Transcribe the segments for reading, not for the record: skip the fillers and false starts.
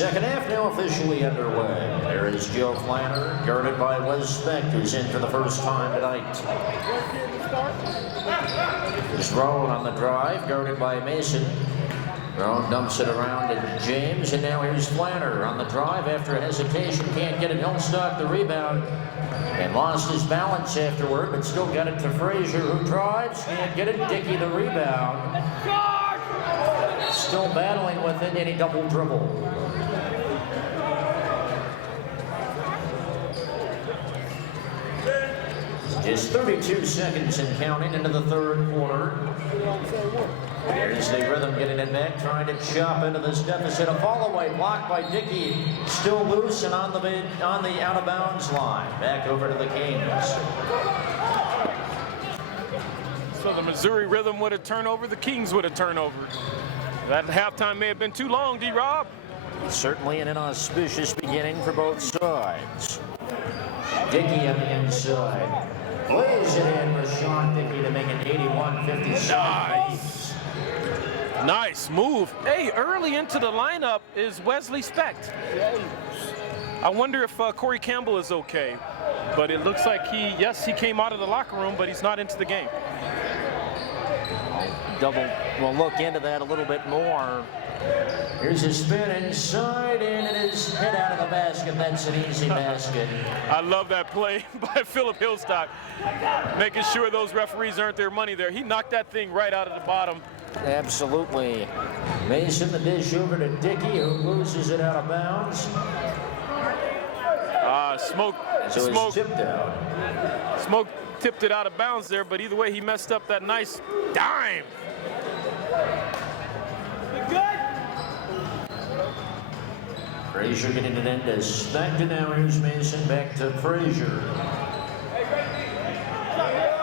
Second half now officially underway. There is Joe Flanner, guarded by Wes Specht, who's in for the first time tonight. There's Rowan on the drive, guarded by Mason. Rowan dumps it around to James, and now here's Flanner on the drive after a hesitation. Can't get it. Hillstock the rebound and lost his balance afterward, but still got it to Frazier, who drives. Can't get it. Dickey the rebound. Still battling with it, and he double dribble. Just 32 seconds and counting into the third quarter. There's the Rhythm getting it back, trying to chop into this deficit. A fall away blocked by Dickey, still loose and on the out of bounds line. Back over to the Kings. So the Missouri Rhythm would have turned over, the Kings would have turned over. That halftime may have been too long, D-Rob. Certainly an inauspicious beginning for both sides. Dickey on the inside. Plays it in for Sean Dickey to make it 81-57. Nice. Nice move. Hey, early into the lineup is Wesley Specht. I wonder if Corey Campbell is okay. But it looks like he came out of the locker room, but he's not into the game. We'll look into that a little bit more. Here's a spin inside, and it is hit out of the basket. That's an easy basket. I love that play by Philip Hillstock, making sure those referees earned their money there. He knocked that thing right out of the bottom. Absolutely. Mason the dish over to Dickey, who loses it out of bounds. Smoke tipped out. Smoke tipped it out of bounds there, but either way, he messed up that nice dime. Frazier getting it into Specht, and now here's Mason back to Frazier.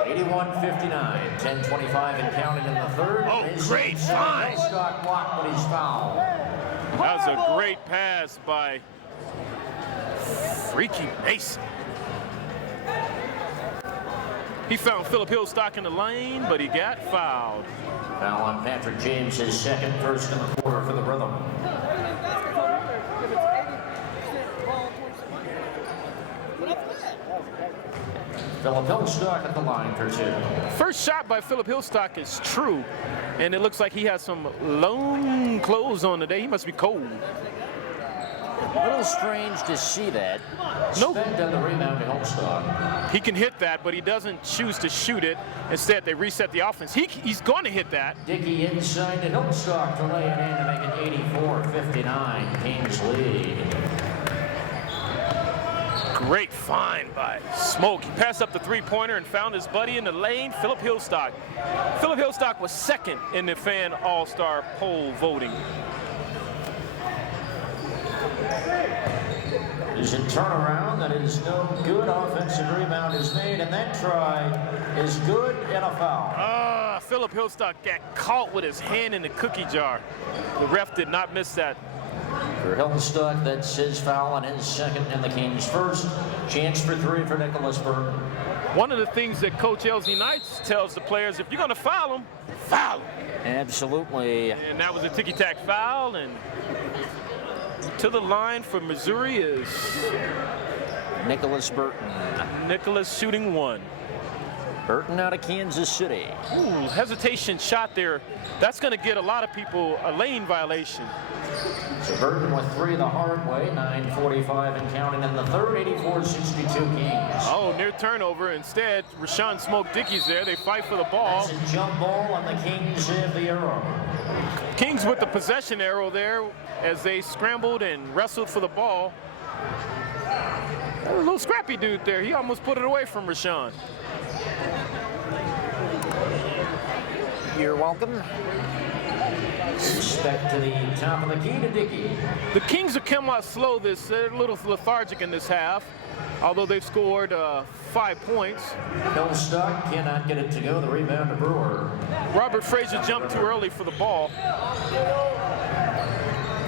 81-59, 10:25 and counting in the third. Oh, Mason great find. Hillstock blocked, but he's fouled. That was a great pass by freaking Mason. He found Philip Hillstock in the lane, but he got fouled. Foul on Patrick James, his second, first in the quarter for the Rhythm. Philip Hillstock at the line for two. First shot by Philip Hillstock is true, and it looks like he has some long clothes on today. He must be cold. A little strange to see that. Nope. Specht on the rebound to Hillstock. He can hit that, but he doesn't choose to shoot it. Instead, they reset the offense. He's going to hit that. Dickey inside to Hillstock to lay it in to make it 84-59. Kings lead. Great find by Smoke. He passed up the three-pointer and found his buddy in the lane, Philip Hillstock. Philip Hillstock was second in the fan all-star poll voting. There's a turnaround that is no good. Offensive rebound is made, and that try is good and a foul. Philip Hillstock got caught with his hand in the cookie jar. The ref did not miss that. For Hillstock, that's his foul and his second, and the Kings' first. Chance for three for Nicholas Burton. One of the things that Coach Elsie Knights tells the players, if you're going to foul them, foul them. Absolutely. And that was a ticky-tack foul, and to the line for Missouri is Nicholas Burton. Nicholas shooting one. Burton out of Kansas City. Ooh, hesitation shot there. That's going to get a lot of people a lane violation. So Burton with three the hard way, 9:45 and counting in the third, 84-62 Kings. Oh, near turnover. Instead, Rashawn Smoke Dickey's there. They fight for the ball. That's a jump ball, and the Kings have the arrow. Kings with the possession arrow there as they scrambled and wrestled for the ball. A little scrappy dude there. He almost put it away from Rashawn. You're welcome. Specht to the top of the key to Dickey. The Kings have come out slow. They're a little lethargic in this half, although they've scored 5 points. Hillstock cannot get it to go. The rebound to Brewer. Robert Frazier jumped too early for the ball.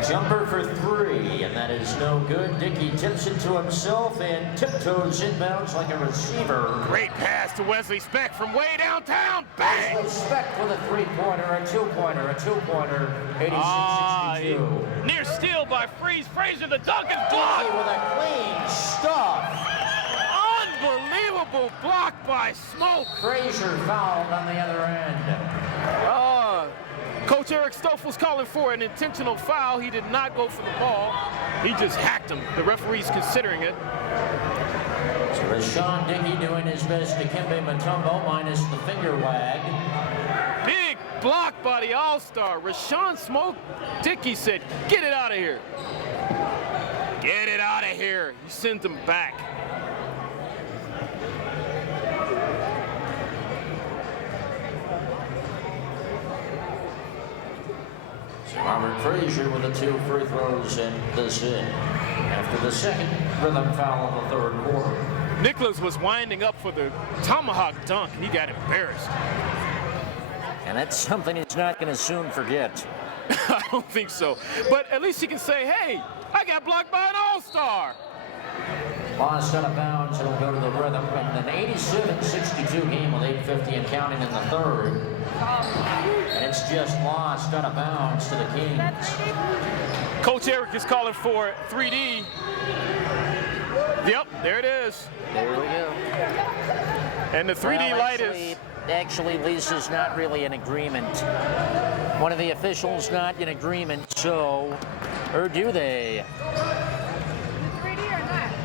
Jumper for three, and that is no good. Dickey tips it to himself and tiptoes inbounds like a receiver. Great pass to Wesley Speck from way downtown. Bang! Wesley Speck with a three-pointer, a two-pointer, 86-62. Near steal by Freeze. Frazier, the dunk is Dickey blocked. with a clean stuff. Unbelievable block by Smoke. Frazier fouled on the other end. Coach Eric Stoffel's calling for an intentional foul. He did not go for the ball. He just hacked him. The referee's considering it. So Rashawn Dickey doing his best. Dikembe Mutombo minus the finger wag. Big block by the All-Star. Rashawn Smoke Dickey said, get it out of here. Get it out of here. He sent him back. Robert Frazier with the 2 free throws and this in. After the second rhythm foul of the third quarter. Nicholas was winding up for the tomahawk dunk, and he got embarrassed. And that's something he's not going to soon forget. I don't think so. But at least he can say, hey, I got blocked by an All-Star. Lost out of bounds, it'll go to the rhythm. And an 87-62 game with 8:50 and counting in the third. And it's just lost out of bounds to the Kings. Coach Eric is calling for 3D. Yep, there it is. There we go. And the 3D light is... Actually, Lisa's not really in agreement. One of the officials not in agreement, so... Or do they?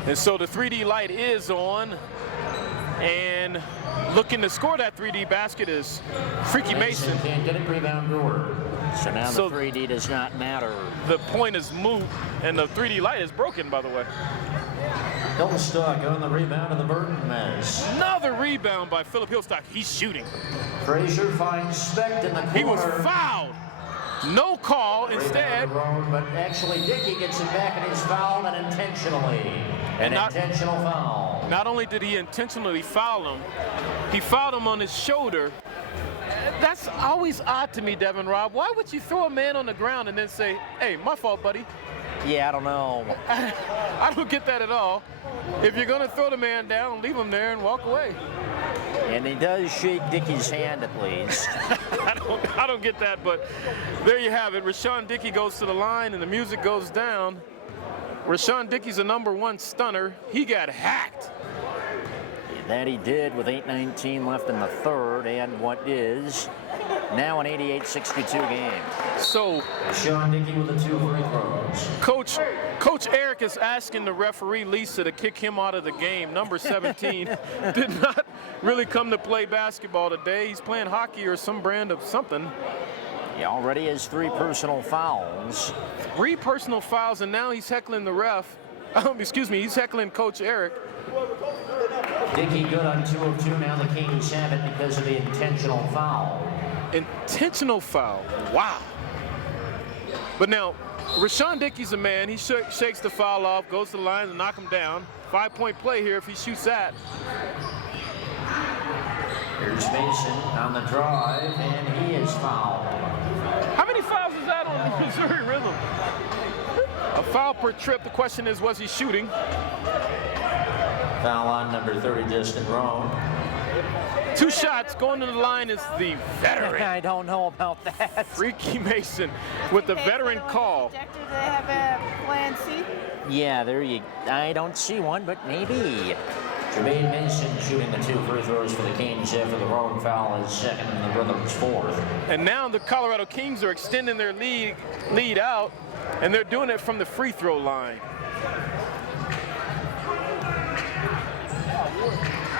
And so the 3D light is on. And looking to score that 3D basket is Freaky Mason. Can't get it, rebound Brewer. So now So the 3D does not matter. The point is moot, and the 3D light is broken, by the way. Hillstock on the rebound of the Burton mess. Another rebound by Philip Hillstock. He's shooting. Frazier finds Specht in the corner. He was fouled. No call. Instead, Rebound, but actually Dickey gets it back and he's fouled unintentionally. An intentional foul. Not only did he intentionally foul him, he fouled him on his shoulder. That's always odd to me, Devin Robb. Why would you throw a man on the ground and then say, hey, my fault, buddy? Yeah, I don't know. I don't get that at all. If you're going to throw the man down, leave him there and walk away. And he does shake Dickey's hand at least. I don't get that, but there you have it. Rashawn Dickey goes to the line and the music goes down. Rashawn Dickey's a #1 stunner. He got hacked. That he did with 8:19 left in the third, and what is now an 88-62 game. So Rashawn Dickey with the 2 free throws. Coach Eric is asking the referee Lisa to kick him out of the game. Number 17 did not really come to play basketball today. He's playing hockey or some brand of something. He already has 3 personal fouls. 3 personal fouls, and now he's heckling the ref. Excuse me, he's heckling Coach Eric. Dickey good on 2 of 2. Now the Kings have it because of the intentional foul. Intentional foul. Wow. But now, Rashawn Dickey's a man. He shakes the foul off, goes to the line and knock him down. 5-point play here if he shoots that. Here's Mason on the drive, and he is fouled. How many fouls is that on the Missouri Rhythm? A foul per trip. The question is, was he shooting? Foul on number 30, Justin Roan. 2 shots. Going to the line is the veteran. I don't know about that. Freaky Mason with the veteran call. Do they have a plan C? Yeah, I don't see one, but maybe. Jermaine Mason shooting the 2 free throws for the Kings after the Roan foul is second and the Rhythm's 4th. And now the Colorado Kings are extending their lead out, and they're doing it from the free throw line.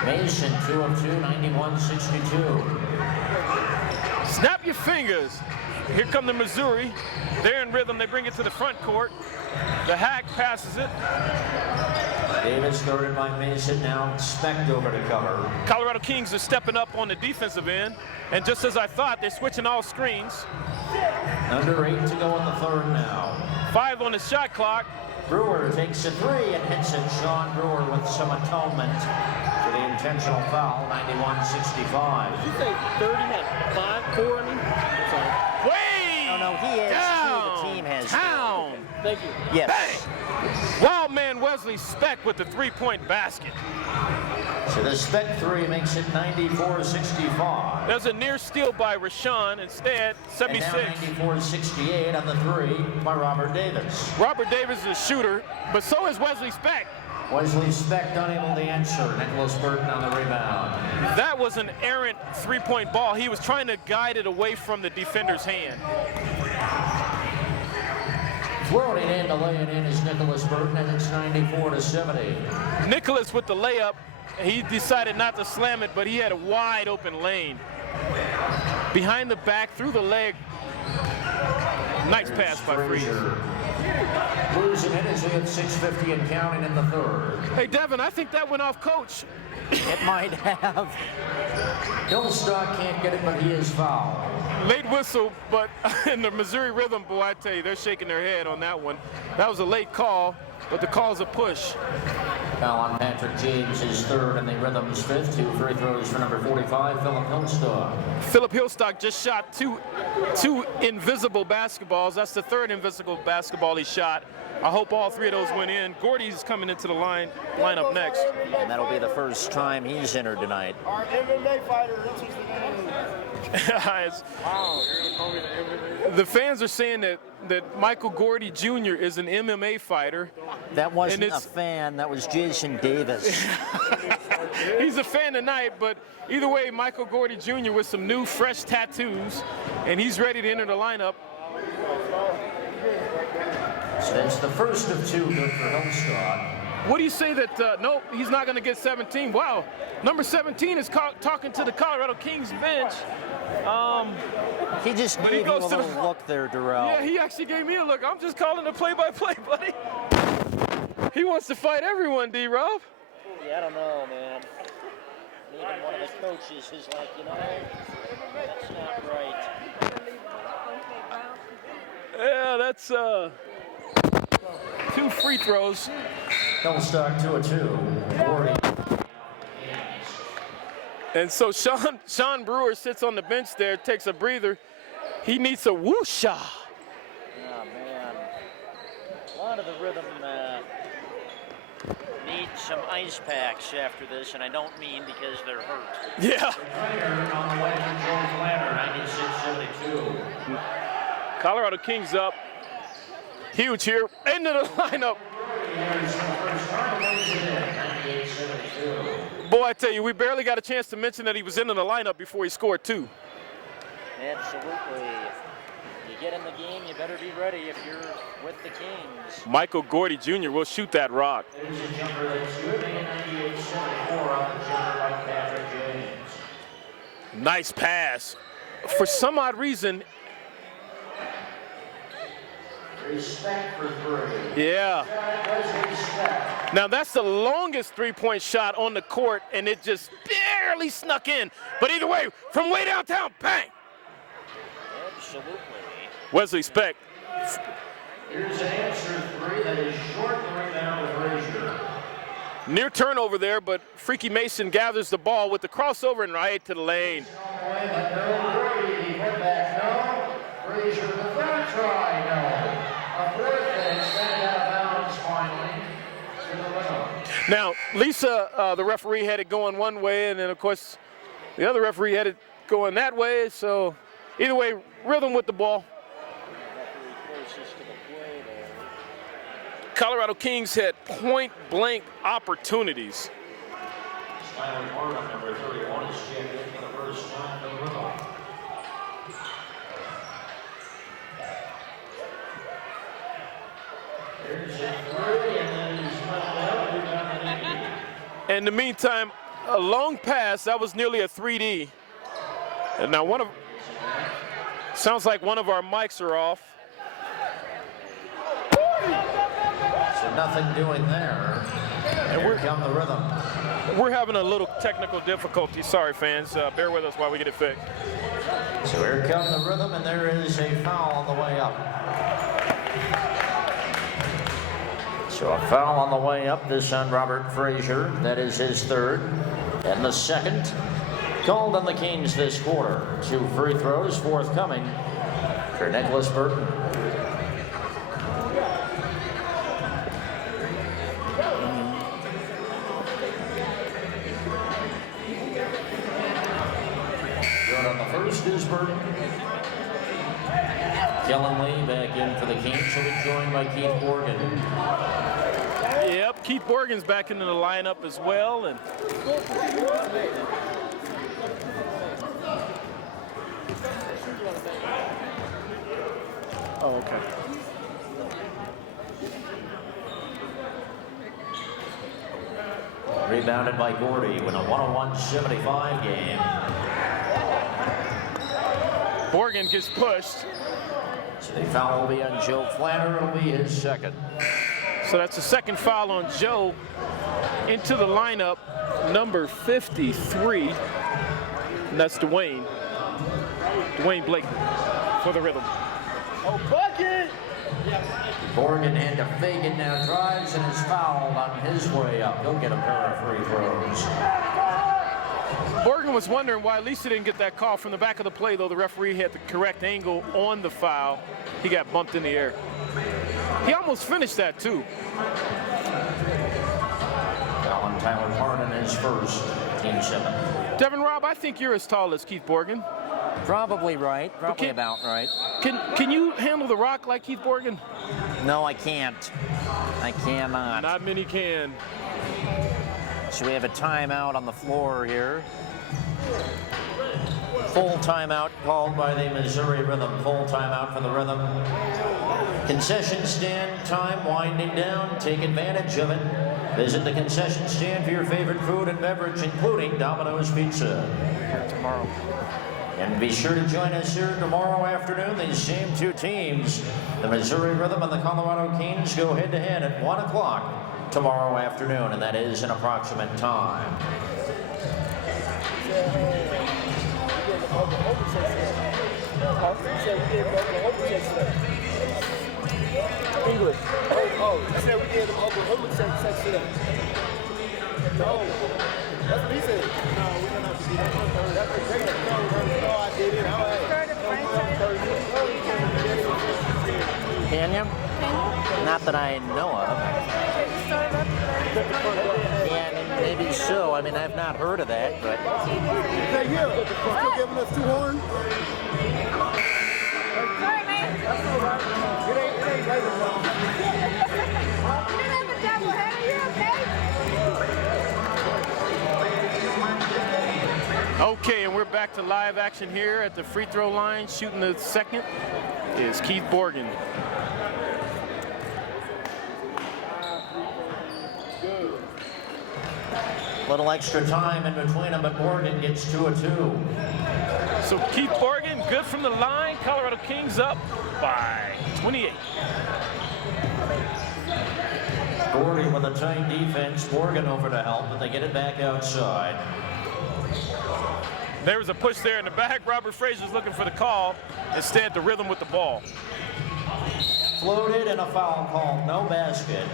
Mason 2 of 2, 91-62. Snap your fingers. Here come the Missouri. They're in rhythm. They bring it to the front court. The hack passes it. Davis guarded by Mason. Now Specht over to cover. Colorado Kings are stepping up on the defensive end. And just as I thought, they're switching all screens. Under 8 to go in the third now. 5 on the shot clock. Brewer takes a 3 and hits it. Sean Brewer with some atonement for the intentional foul, 91-65. Did you say 30 had 5, 4 in him? Sorry. Way No, he has down. 2. The team has Down. Thank you. 2. Yes. Bang. Wild man Wesley Speck with the 3-point basket. So the spec three makes it 94-65. There's a near steal by Rashawn. Instead, And 76. now 94-68 on the three by Robert Davis. Robert Davis is a shooter, but so is Wesley Speck. Wesley Speck unable to answer. Nicholas Burton on the rebound. That was an errant three-point ball. He was trying to guide it away from the defender's hand. Throwing it in to lay it in is Nicholas Burton, and it's 94-70. Nicholas with the layup. He decided not to slam it, but he had a wide open lane. Behind the back, through the leg. Nice pass by Frazier. Losing it as we have 6:50 and counting in the third. Hey, Devin, I think that went off coach. It might have. Hillstock can't get it, but he is fouled. Late whistle, but in the Missouri Rhythm, boy, I tell you, they're shaking their head on that one. That was a late call, but the call's a push. Foul on Patrick James, his third, and the Rhythm's fifth. 2 free throws for number 45, Philip Hillstock. Philip Hillstock just shot two invisible basketballs. That's the third invisible basketball he shot. I hope all three of those went in. Gordy's coming into the lineup next. And that'll be the first time he's entered tonight. Our MMA fighter, that's his name. Wow, you're gonna call me the MMA? The fans are saying that Michael Gordy Jr. is an MMA fighter. That wasn't And a it's- fan, that was Jason Davis. He's a fan tonight, but either way, Michael Gordy Jr. with some new, fresh tattoos, and he's ready to enter the lineup. So that's the first of two good for Hillstock. What do you say that, nope, he's not going to get 17. Wow, number 17 is talking to the Colorado Kings bench. He just But he gave you a goes to the- little look there, Durrell. Yeah, he actually gave me a look. I'm just calling the play-by-play, buddy. He wants to fight everyone, D-Rob. I don't know, man. Even one of the coaches is like, that's not right. Yeah, that's 2 free throws. Hillstock 2 of 2. Gordy. And so Sean Brewer sits on the bench there, takes a breather. He needs a whoosha. Oh, man. A lot of the Rhythm need some ice packs after this, and I don't mean because they're hurt. Yeah. On the way from George Lanner, 96-72. Colorado Kings up. Huge here. Into the lineup. Boy, I tell you, we barely got a chance to mention that he was into the lineup before he scored 2. Absolutely. You get in the game, you better be ready if you're with the Kings. Michael Gordy Jr. will shoot that rock. There's a jumper that's good, and 98-74 on the jumper by Patrick James. Nice pass. For some odd reason, Respect for three. yeah. Respect. Now that's the longest three-point shot on the court, and it just barely snuck in. But either way, from way downtown, bang! Absolutely. Wesley Speck. Here's an answer three that is short the rebound to Frazier. Near turnover there, but Freaky Mason gathers the ball with the crossover and right to the lane. Away, but no Brady. He went back, no. Frazier, the third try, no. A fourth and extended out of bounds finally to the rim. Now, Lisa, the referee, had it going one way, and then, of course, the other referee had it going that way. So either way, Rhythm with the ball. Colorado Kings had point-blank opportunities. Skylar Gordon, number 31, is checked in for the first time for the Rhythm. There's a three, and then he's left out. Rebound to Indy. In the meantime, a long pass, that was nearly a 3D. And now sounds like one of our mics are off. So nothing doing there. And here come the Rhythm. We're having a little technical difficulty. Sorry, fans. Bear with us while we get it fixed. So here come the Rhythm, and there is a foul on the way up. So a foul on the way up, this on Robert Frazier. That is his third. And the second called on the Kings this quarter. 2 free throws forthcoming for Nicholas Burton. short on the first is Burton. Kellen Lee back in for the Kings. He'll be joined by Keith Morgan. Yep, Keith Morgan's back into the lineup as well. And oh, okay. Rebounded by Gordy with a 101-75 game. Morgan gets pushed. So the foul will be on Joe Flanner. It'll be his second. So that's the second foul on Joe. Into the lineup, number 53. And that's Dwayne Blakely for the Rhythm. Oh, bucket! Morgan into Fagan now drives and is fouled on his way up. He'll get a pair of free throws. Morgan was wondering why Lisa didn't get that call from the back of the play, though the referee had the correct angle on the foul. He got bumped in the air. He almost finished that, too. Alan Tyler Pardon is first, team 7. Devin Robb, I think you're as tall as Keith Morgan. Probably right. Probably Okay. about right. Can you handle the rock like Keith Morgan? No, I can't. I cannot. Not many can. So we have a timeout on the floor here. Full timeout Called by the Missouri Rhythm. Full timeout for the Rhythm. Concession stand time winding down. Take advantage of it. Visit the concession stand for your favorite food and beverage, including Domino's Pizza. tomorrow. And be sure to join us here tomorrow afternoon. These same two teams, the Missouri Rhythm and the Colorado Kings, go head-to-head at 1 o'clock tomorrow afternoon, and that is an approximate time. English. Oh, you said we gave them Oklahoma sex today. No, that's what he said. No, we don't have to do that. That's a great. No, I did it. Can you? Not that I know of. Yeah, I mean, maybe so. I mean, I've not heard of that, but. Hey, yeah, still giving us 2 horns. Sorry, man. That's all right. It ain't right enough. You didn't have a double header, you okay? Okay, and we're back to live action here at the free throw line. Shooting the second is Keith Morgan. Little extra time in between them, but Morgan gets 2 of 2. So Keith Morgan, good from the line. Colorado Kings up by 28. Gordy with a tight defense. Morgan over to help, but they get it back outside. There was a push there in the back. Robert Frazier's looking for the call. Instead, the Rhythm with the ball. Floated and a foul called. No basket.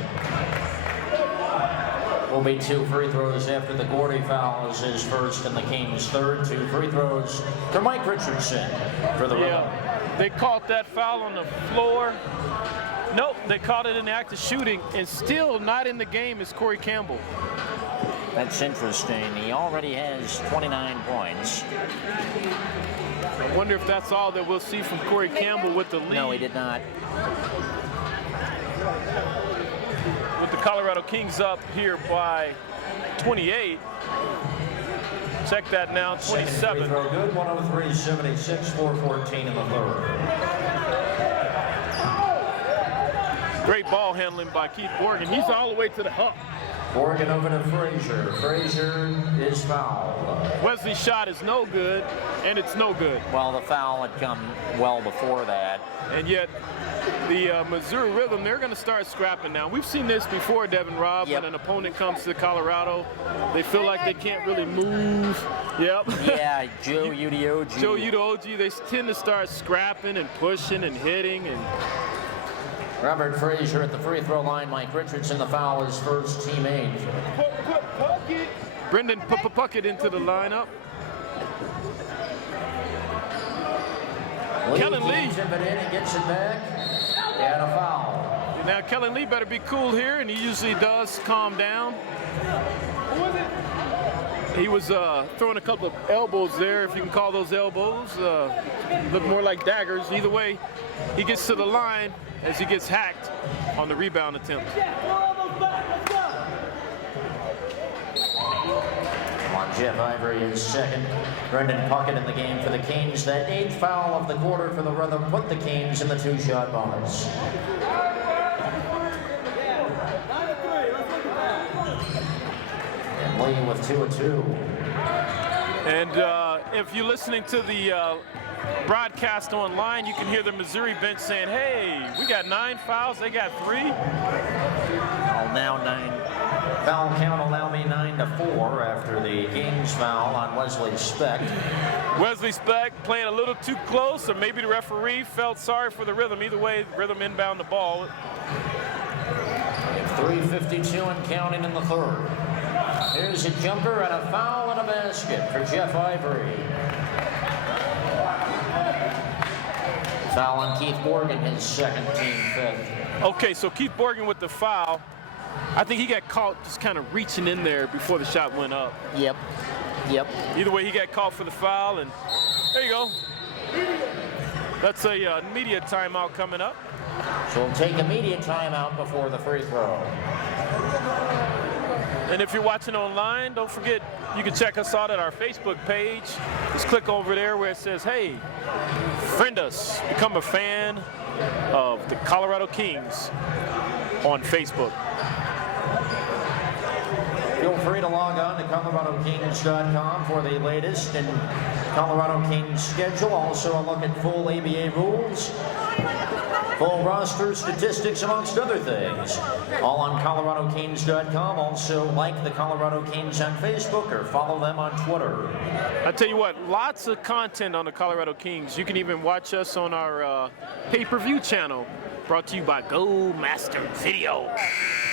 Will be 2 free throws after the Gordy foul is his first and the Kings' third. 2 free throws for Mike Richardson for the Rhythm. Yeah, they caught that foul on the floor. Nope, they caught it in the act of shooting, and still not in the game is Corey Campbell. That's interesting. He already has 29 points. I wonder if that's all that we'll see from Corey Campbell with the lead. No, he did not. With the Colorado Kings up here by 28. Check that now, Second free 27. throw good, 103-76, 4:14 in the third. Great ball handling by Keith Morgan. He's all the way to the hook. Morgan over to Frazier. Frazier is fouled. Wesley's shot is no good, and it's no good. Well, the foul had come well before that. And yet, the Missouri Rhythm, they're going to start scrapping now. We've seen this before, Devin Robb, Yep. when an opponent comes to Colorado, they feel like they can't really move. Yep. Yeah, Joe Udioji. Joe Udoji, they tend to start scrapping and pushing and hitting. And Robert Frazier at the free throw line. Mike Richardson, the foul is first, team 8. Brendan Puckett into the lineup. Kellen Lee. Keeps it in and gets it back. And a foul. Now, Kellen Lee better be cool here, and he usually does calm down. He was throwing a couple of elbows there, if you can call those elbows. Look more like daggers. Either way, he gets to the line as he gets hacked on the rebound attempt. On Jeff Ivory is second. Brendan Puckett in the game for the Kings. That 8th foul of the quarter for the Rhythm put the Kings in the 2-shot bonus. And Lee with 2 of 2. And if you're listening to the broadcast online, you can hear the Missouri bench saying, hey, we got 9 fouls, they got 3. Well, now 9. Foul count allow me 9-4 after the Kings foul on Wesley Specht. Wesley Specht playing a little too close, or maybe the referee felt sorry for the Rhythm. Either way, Rhythm inbound the ball. 3:52 and counting in the third. Here's a jumper and a foul and a basket for Jeff Ivory. Foul on Keith Morgan, his second, team 5th. Okay, so Keith Morgan with the foul. I think he got caught just kind of reaching in there before the shot went up. Yep. Either way, he got caught for the foul, and there you go. That's a media timeout coming up. So we'll take immediate timeout before the free throw. And if you're watching online, don't forget, you can check us out at our Facebook page. Just click over there where it says, hey, friend us, become a fan of the Colorado Kings on Facebook. Feel free to log on to ColoradoKings.com for the latest in Colorado Kings schedule. Also a look at full ABA rules, full roster statistics, amongst other things. All on ColoradoKings.com. Also like the Colorado Kings on Facebook or follow them on Twitter. I tell you what, lots of content on the Colorado Kings. You can even watch us on our pay-per-view channel, brought to you by Go Master Video.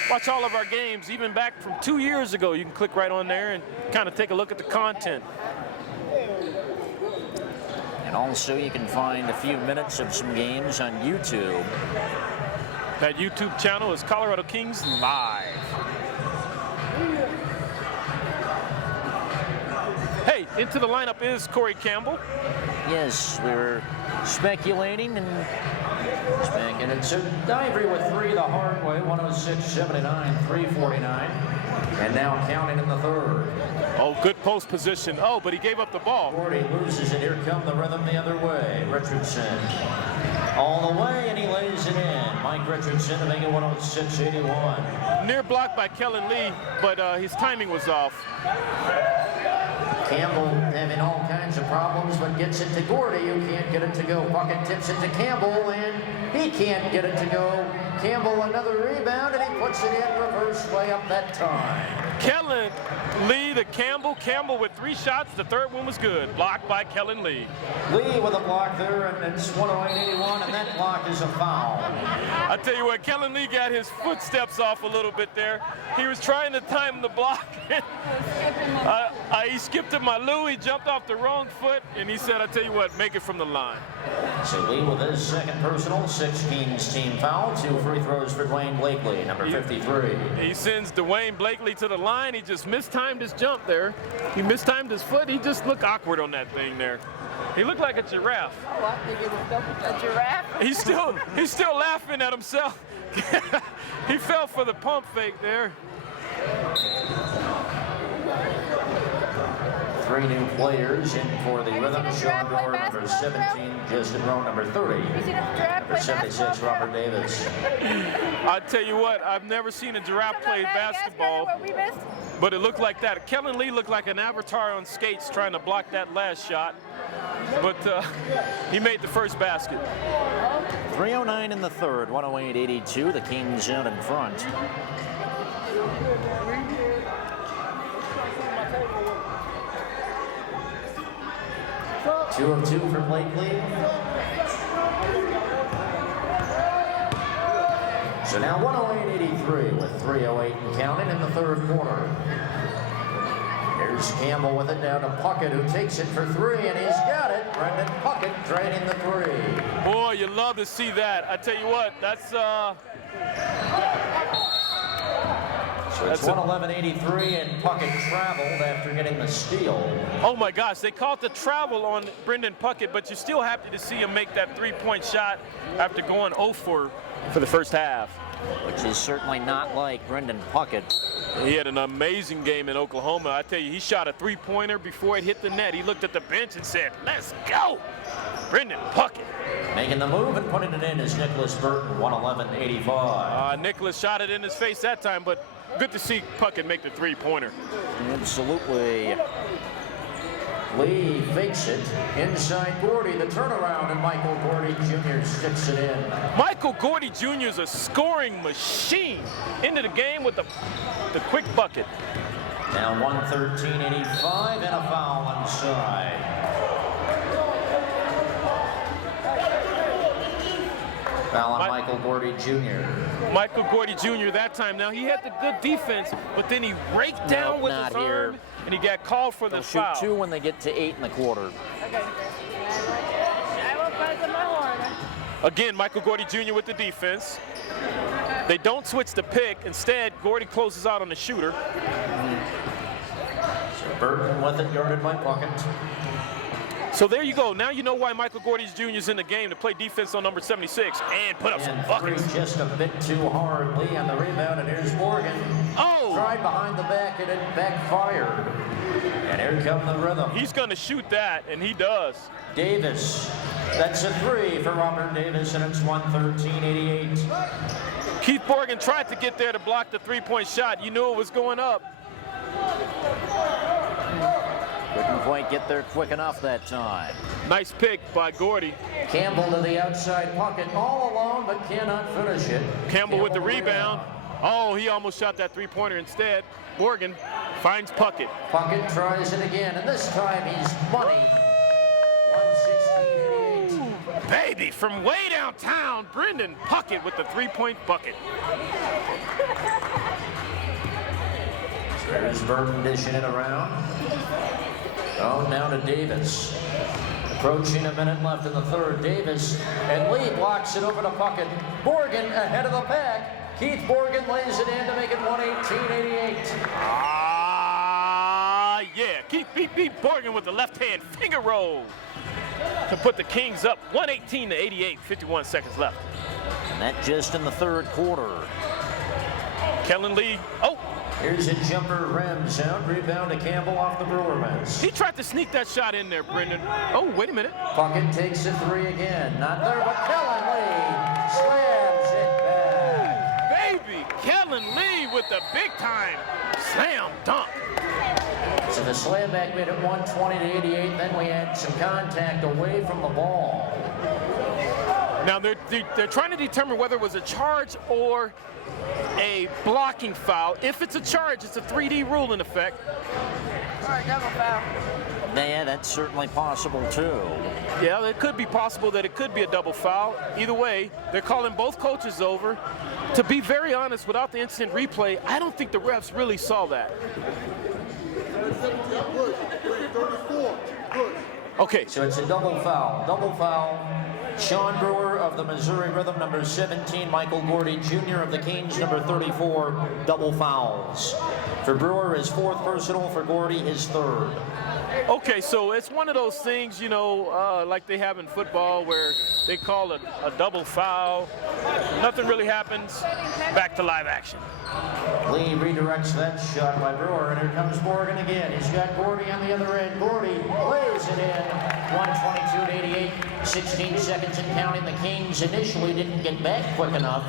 Watch all of our games, even back from 2 years ago. You can click right on there and kind of take a look at the content. And also you can find a few minutes of some games on YouTube. That YouTube channel is Colorado Kings Live. Hey, into the lineup is Corey Campbell. Yes, we were speculating and It's Ivory with 3 the hard way, 106-79, 3:49. And now counting in the third. Oh, good post position. Oh, but he gave up the ball. Gordy loses it. Here come the Rhythm the other way. Richardson all the way, and he lays it in. Mike Richardson to make it 106-81. Near block by Kellen Lee, but his timing was off. Campbell having all kinds of problems, but gets it to Gordy. You can't get it to go. Puckett tips it to Campbell, and he can't get it to go. Campbell another rebound, and he puts it in reverse layup that time. Kellen Lee to Campbell. Campbell with 3 shots. The third one was good. Blocked by Kellen Lee. Lee with a block there, and it's 108-81, and that block is a foul. I tell you what, Kellen Lee got his footsteps off a little bit there. He was trying to time the block. He skipped at my Lou. He jumped off the wrong foot, and he said, I tell you what, make it from the line. So Lee with his second personal, 6 Kings team foul, 2 free throws for Dwayne Blakely, number 53. He sends Dwayne Blakely to the line. He just mistimed his jump there. He mistimed his foot. He just looked awkward on that thing there. He looked like a giraffe. Oh, I think it was a giraffe. He's still laughing at himself. He fell for the pump fake there. 3 new players in for the Rhythm. Sean Dorr, number 17, Justin Rowe, number 30. Number 76, Robert Davis. I tell you what, I've never seen a giraffe play basketball, but it looked like that. Kellen Lee looked like an avatar on skates trying to block that last shot, but he made the first basket. 3:09 in the third, 108-82. The Kings out in front. Two of 2 for Blakely. So now 108-83 with 3:08 and counting in the third quarter. Here's Campbell with it down to Puckett, who takes it for 3, and he's got it. Brendan Puckett draining the 3. Boy, you love to see that. I tell you what, that's So it's That's a- 111.83, and Puckett traveled after getting the steal. Oh my gosh, they called the travel on Brendan Puckett, but you're still happy to see him make that three-point shot after going 0 for the first half. Which is certainly not like Brendan Puckett. He had an amazing game in Oklahoma. I tell you, he shot a three-pointer before it hit the net. He looked at the bench and said, "Let's go, Brendan Puckett." Making the move and putting it in is Nicholas Burton, 111.85. Nicholas shot it in his face that time, but good to see Puckett make the three-pointer. Absolutely. Lee fakes it inside Gordy, the turnaround, and Michael Gordy Jr. sticks it in. Michael Gordy Jr. is a scoring machine. Into the game with the quick bucket. Now 113.85 and a foul inside. Foul on Michael Gordy Jr. Michael Gordy Jr. that time. Now he had the good defense, but then he raked down Nope, with not his arm, here. and he got called for the They'll shoot foul. 2 when they get to 8 in the quarter. I will press my horn. Again, Michael Gordy Jr. with the defense. They don't switch the pick. Instead, Gordy closes out on the shooter. So Burton with it, guarded by Puckett. So there you go. Now you know why Michael Gordy Jr. is in the game, to play defense on number 76 and put up some And buckets. three just a bit too hard. Lee on the rebound, and here's Morgan. Oh! Tried behind the back, and it backfired. And here come the rhythm. He's going to shoot that, and he does. Davis. That's a three for Robert Davis, and it's 113.88. Keith Morgan tried to get there to block the three-point shot. You knew it was going up. Couldn't quite get there quick enough that time. Nice pick by Gordy. Campbell to the outside Puckett, all alone, but cannot finish it. Campbell with the rebound. Oh, he almost shot that three-pointer instead. Morgan finds Puckett. Puckett tries it again, and this time he's money. 116.88. Baby, from way downtown, Brendan Puckett with the three-point bucket. There's Burton dishing it around. Oh, now to Davis. Approaching a minute left in the third. Davis and Lee blocks it over to Puckett. Morgan ahead of the pack. Keith Morgan lays it in to make it 118.88. Ah, yeah. Keith beat Morgan with the left-hand finger roll to put the Kings up 118-88, 51 seconds left. And that just in the third quarter. Kellen Lee, oh, Here's a jumper rims out. Rebound to Campbell off the Brewer bench. he tried to sneak that shot in there, Brendan. Oh, wait a minute. Puckett takes a three again. Not there, but Kellen Lee slams it back. Baby, Kellen Lee with the big-time slam dunk. So the slam back made it 120-88. Then we had some contact away from the ball. Now, they're trying to determine whether it was a charge or a blocking foul. If it's a charge, it's a 3D rule in effect. All right, double foul. Yeah, that's certainly possible too. Yeah, it could be possible that it could be a double foul. Either way, they're calling both coaches over. To be very honest, without the instant replay, I don't think the refs really saw that. Okay, So it's a double foul. Double foul. Sean Brewer of the Missouri Rhythm, number 17. Michael Gordy Jr. of the Kings, number 34. Double fouls. For Brewer, his fourth personal. For Gordy, his third. okay, so it's one of those things, you know, like they have in football where they call it a double foul. Nothing really happens. Back to live action. Lee redirects that shot by Brewer, and here comes Morgan again. He's got Gordy on the other end. Gordy lays it in. 122-88. 16 seconds and counting. The Kings initially didn't get back quick enough.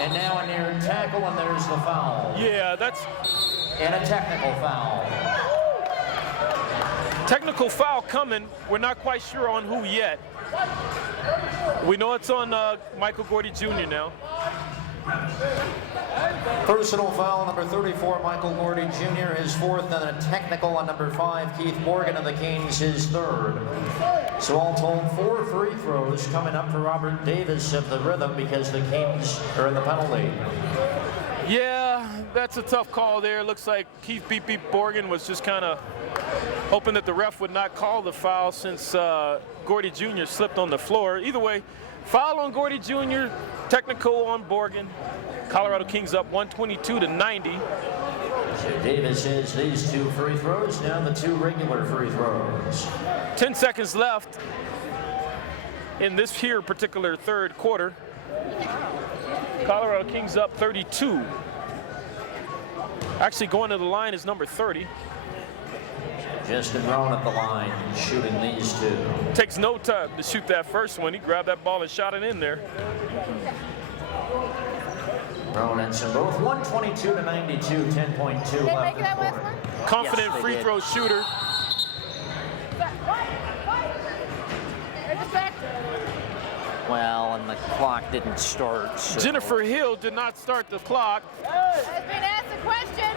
And now a near tackle, and there's the foul. Yeah, that's And a technical foul. technical foul coming. We're not quite sure on who yet. We know it's on Michael Gordy Jr. now. Personal foul, number 34, Michael Gordy Jr., his fourth, and a technical on number 5, Keith Morgan of the Kings, his third. So all told, 4 free throws coming up for Robert Davis of the Rhythm because the Kings are in the penalty. Yeah, that's a tough call there. Looks like Keith Beep Morgan was just kind of hoping that the ref would not call the foul since Gordy Jr. slipped on the floor. Either way, foul on Gordy Jr., technical on Morgan. Colorado Kings up 122 to 90. So Davis has these 2 free throws, now the 2 regular free throws. 10 seconds left in this here particular third quarter. Colorado Kings up 32. Actually going to the line is number 30. Justin Rowan at the line, shooting these 2. Takes no time to shoot that first one. He grabbed that ball and shot it in there. Rowan and some both 122 to 92, 10.2 Did they left make in the that quarter. Wesley? Confident Yes, they free did. throw shooter. Well, and the clock didn't start. So. Jennifer Hill did not start the clock. Has been asked a question.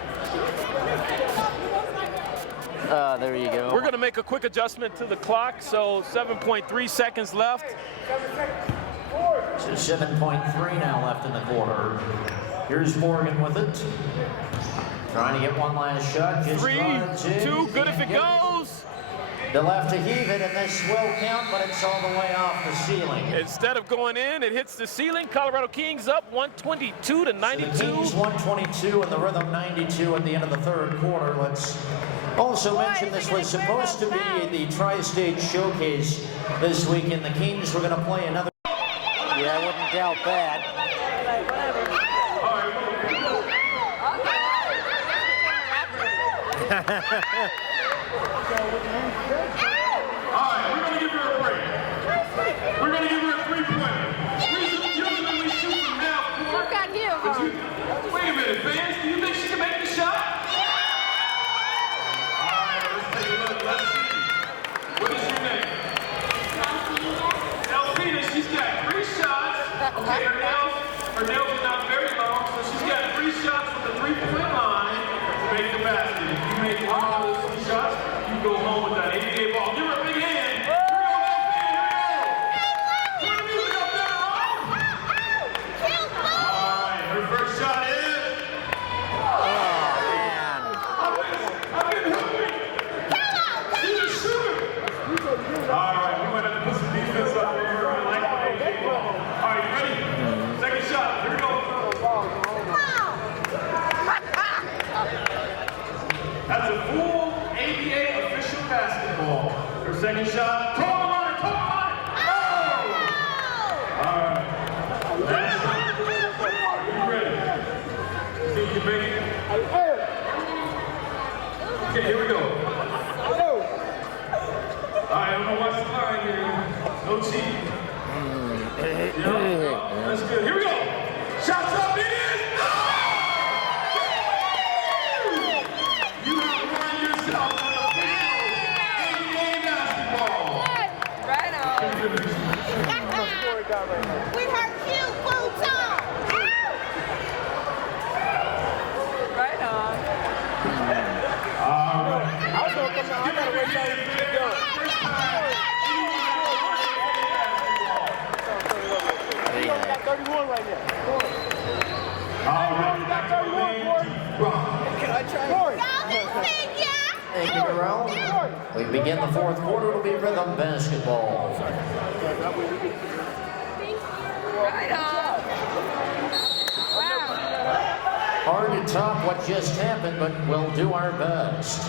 There you go. We're going to make a quick adjustment to the clock, so 7.3 seconds left. So 7.3 now left in the quarter. Here's Morgan with it. Trying to get one last shot. Just 3, drives in. 2, good if it goes. They'll have to heave it, and this will count, but it's all the way off the ceiling. Instead of going in, it hits the ceiling. Colorado Kings up 122 to The 92. Kings 122 and the Rhythm 92 at the end of the third quarter. Let's also mention this was supposed to be the Tri-State Showcase this weekend. The Kings were going to play another. Yeah, I wouldn't doubt that. Alright, we're gonna give her a break. We're gonna give her a 3-pointer. Usually we shoot from half court. Got you. But you, wait a minute, fans, do you think she can make the shot? Alright, let's take a look. Let's see. What is your name? Elfina, she's got 3 shots. Okay, her nails are not very long, so she's got 3 shots from the 3-point line to make the basket. If you make one of those 3 shots, you go home with that 88 ball. Give her a big hand. Here we go, Elfina, here we go. Turn the music up there, Alright, her first shot is. I'm getting hungry. She's a shooter. Alright, we might have to put some defense up there. I like the 88 ball. Alright, you ready? Second shot. Here we go. That's a full ABA official basketball. Her second shot. Talk about it, talk about it. Oh! All right. Last shot. Are you ready? See if you can make it. Okay, here we go. All right, I'm gonna watch the line here. No cheating. Yeah, that's good. Here we go. Shots up, it is. You have won yourself an official ABA basketball. Right on. With her cute boots on. Right on. All right. I was gonna come down. I gotta wait till you get done. You only got 31 right now. All right. Got 31, Corey. Can I try? Corey. Thank you, Darrell. We begin the fourth quarter. It'll be Rhythm basketball. Right on. Wow. Hard to top what just happened, but we'll do our best.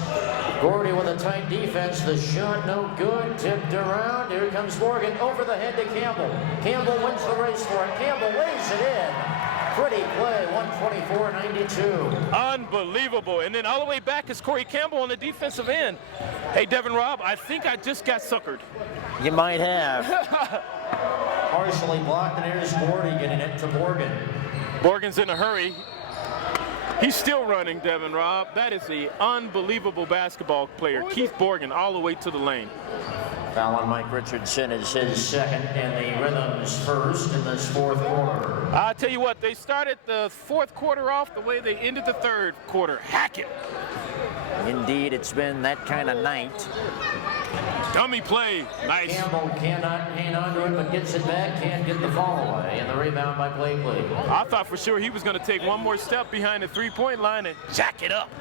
Gordy with a tight defense. The shot no good. Tipped around. Here comes Morgan over the head to Campbell. Campbell wins the race for it. Campbell lays it in. Pretty play, 124-92. Unbelievable. And then all the way back is Corey Campbell on the defensive end. Hey, Devin Robb, I think I just got suckered. You might have. Partially blocked, and here's Gordy getting it to Morgan. Morgan's in a hurry. He's still running, Devin Robb. That is an unbelievable basketball player. Keith Morgan all the way to the lane. Foul on Mike Richardson is his second, and the Rhythm's first in this fourth quarter. I'll tell you what, they started the fourth quarter off the way they ended the third quarter. Hack it. Indeed, it's been that kind of night. Dummy play. Nice. Campbell cannot hang on to it, but gets it back, can't get the fall away, and the rebound by Blakely. I thought for sure he was going to take one more step behind the three-point line and jack it up.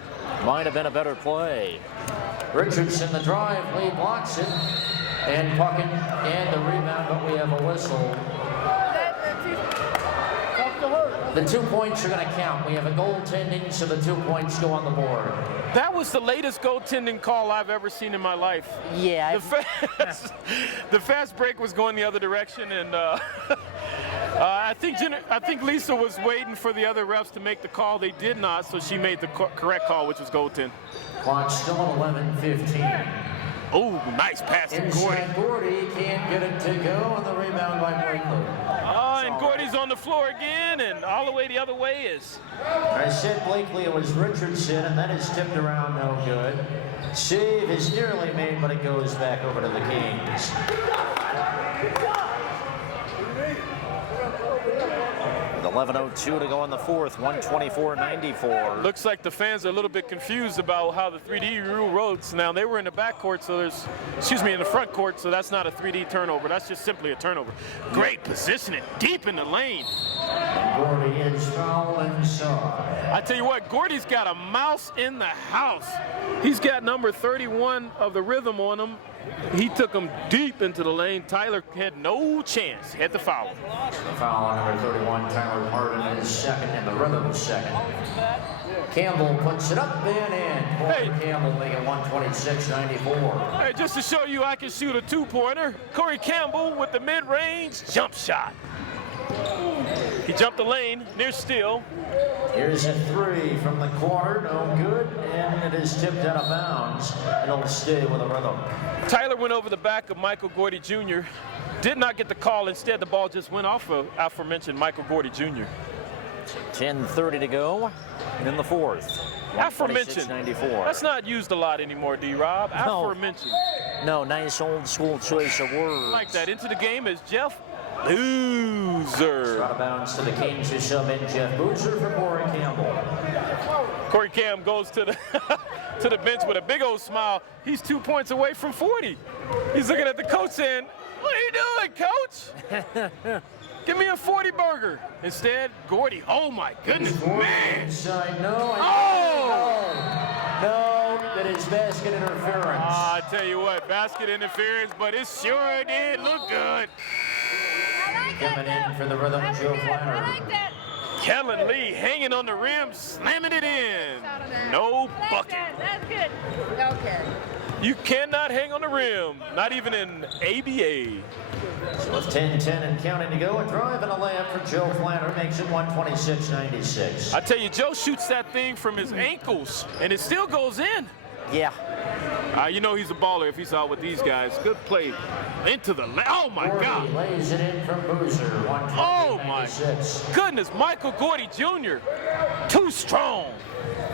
Might have been a better play. Richardson, the drive, Lee blocks it, and Puckett, and the rebound, but we have a whistle. Talk to her. The 2 points are going to count. We have a goaltending, so the 2 points go on the board. That was the latest goaltending call I've ever seen in my life. Yeah. The fast break was going the other direction, and I think Lisa was waiting for the other refs to make the call. They did not, so she made the correct call, which was goaltend. Clock still at 11:15. Oh, nice pass to Gordy. Inside Gordy can't get it to go on the rebound by Blakely. And Gordy's on the floor again, and all the way the other way is. I said Blakely, it was Richardson, and that is tipped around no good. Save is nearly made, but it goes back over to the Kings. With 11:02 to go in the fourth, 124-94. Looks like the fans are a little bit confused about how the 3D rule works. Now, they were in the back court, so in the front court, so that's not a 3D turnover. That's just simply a turnover. Great positioning, deep in the lane. And Gordy is foul inside. I tell you what, Gordy's got a mouse in the house. He's got number 31 of the rhythm on him. He took him deep into the lane. Tyler had no chance. Had the foul. Foul on number 31, Tyler Martin is second, and the rhythm second. Campbell puts it up and in. Corey Campbell making 126-94. Hey, just to show you I can shoot a two-pointer, Corey Campbell with the mid-range jump shot. He jumped the lane, near steal. Here's a three from the corner, no good, and it is tipped out of bounds. It'll stay with a rhythm. Tyler went over the back of Michael Gordy Jr. Did not get the call. Instead, the ball just went off of aforementioned Michael Gordy Jr. 10:30 to go in the fourth. Aforementioned. 126-94. That's not used a lot anymore, D-Rob. No. Aforementioned. No, nice old school choice of words. Like that. Into the game is Jeff Boozer. Out of bounds to the Kings who sub in Jeff Boozer for Corey Campbell. Corey Cam goes to the to the bench with a big old smile. He's 2 points away from 40. He's looking at the coach saying, "What are you doing, coach? Give me a 40 burger." Instead, Gordy, oh my goodness, man. Inside, no. Oh! No, that is basket interference. I tell you what, basket interference, but it sure did look good. Coming in for the rhythm, Joe I Flanner. like that. Kellen Lee hanging on the rim, slamming it in. No bucket. That's good. Okay. You cannot hang on the rim, not even in ABA. So with 10-10 and counting to go, a drive and a layup for Joe Flanner makes it 126-96. I tell you, Joe shoots that thing from his ankles, and it still goes in. Yeah. You know he's a baller if he's out with these guys. Good play into the oh my Gordy God! lays it in from Boozer, 128-96. Oh my goodness, Michael Gordy Jr. Too strong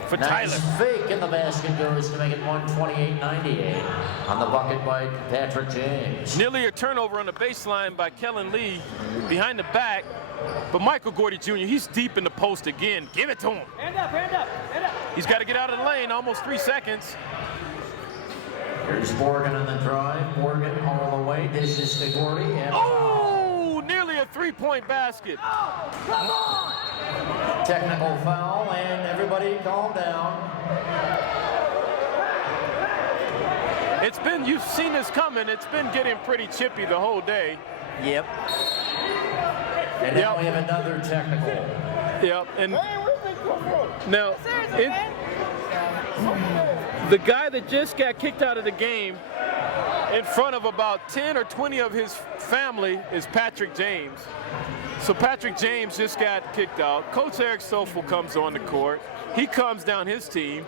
for Nice Tyler. fake in the basket goes to make it 128-98 on the bucket by Patrick James. Nearly a turnover on the baseline by Kellen Lee behind the back, but Michael Gordy Jr. he's deep in the post again. Give it to him. Hand up, hand up, hand up. He's got to get out of the lane. Almost 3 seconds. Here's Morgan on the drive. Morgan all the way, dishes to Gordy. And Oh, nearly a 3-point basket. technical foul, and everybody calm down. It's been, you've seen this coming. It's been getting pretty chippy the whole day. Yep. And now we have another technical. Yep. And now, the guy that just got kicked out of the game in front of about 10 or 20 of his family is Patrick James. So Patrick James just got kicked out. Coach Eric Stoffel comes on the court. He comes down his team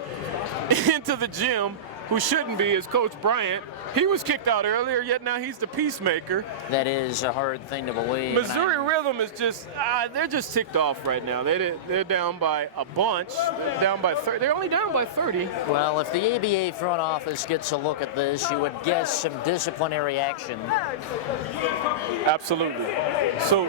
into the gym. Who shouldn't be is Coach Bryant. He was kicked out earlier, yet now he's the peacemaker. That is a hard thing to believe. Missouri Rhythm is just, they're just ticked off right now. They're down by a bunch. They're down by 30. They're only down by 30. Well, if the ABA front office gets a look at this, you would guess some disciplinary action. Absolutely. So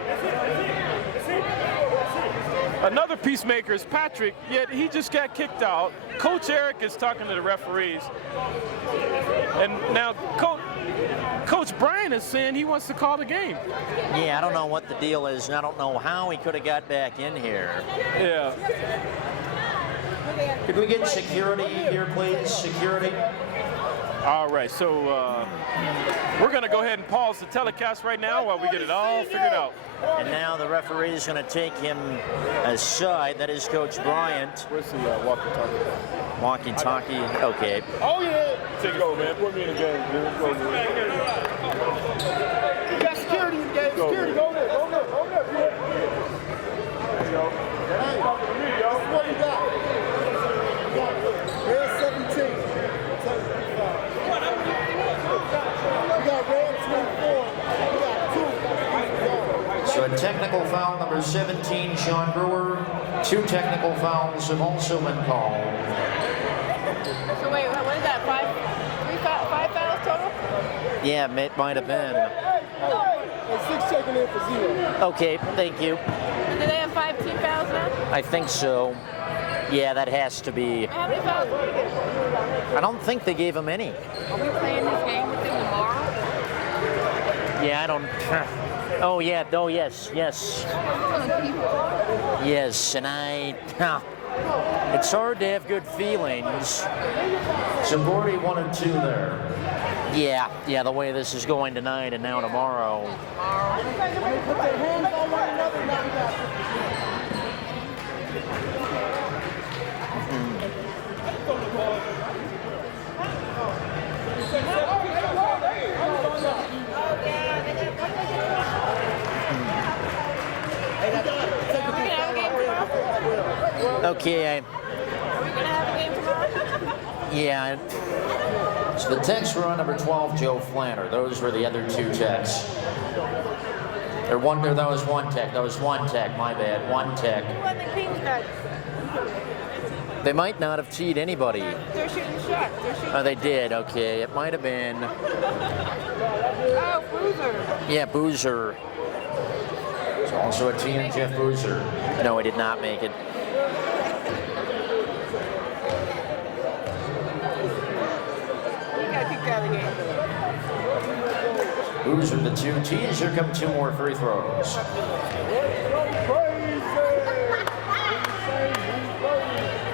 another peacemaker is Patrick, yet he just got kicked out. Coach Eric is talking to the referees. And now Coach Bryant is saying he wants to call the game. Yeah, I don't know what the deal is, and I don't know how he could have got back in here. Yeah. Could we get security here, please? Security. All right, so we're going to go ahead and pause the telecast right now while we get it all figured out. And now the referee is going to take him aside. That is Coach Bryant. Where's the walkie-talkie? Walkie-talkie. Okay. Oh, yeah. Take it over, man. Put me in the game, dude. Go, man. You got security in the game. Security, go there. Go there. Go there. There you go. Hey, talking to me, yo. What you got? Red 17. You got red 24. You got 2. So a technical foul number 17, Sean Brewer. 2 technical fouls have also been called. So wait, what is that? Five fouls total? Yeah, it might have been. Hey, 6 checking in for 0. Okay, thank you. And do they have 5 team fouls now? I think so. Yeah, that has to be. How many fouls did we get? I don't think they gave him any. Are we playing this game with them tomorrow? Yeah, I don't. Oh, yeah. Oh, yes. Yes. Yes, and it's hard to have good feelings. So Gordy 1 and 2 there. Yeah, the way this is going tonight and now tomorrow. Okay, Are we going to have a game tomorrow? yeah. So the techs were on number 12, Joe Flanner. Those were the other 2 techs. That was one tech. That was one tech. My bad. One tech. Who won the Kings guys? They might not have teed anybody. They're shooting shots. Oh, they did. Okay, it might have been. Oh, Boozer. Yeah, Boozer. There's also a team, Jeff Boozer. No, he did not make it. He got kicked out of the game. Boozer the 2 tees. Here come 2 more free throws.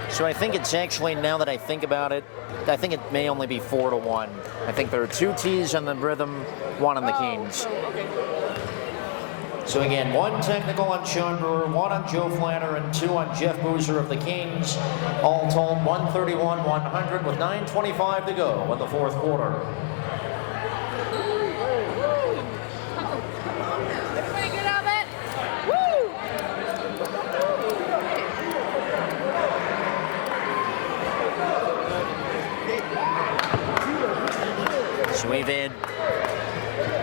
So I think it's actually, now that I think about it, I think it may only be 4-1. I think there are 2 tees on the Rhythm, 1 on the Kings. So again, 1 technical on Sean Brewer, 1 on Joe Flanner, and 2 on Jeff Boozer of the Kings. All told, 131-100 with 9:25 to go in the 4th quarter. Everybody get out of it? Woo! So we've had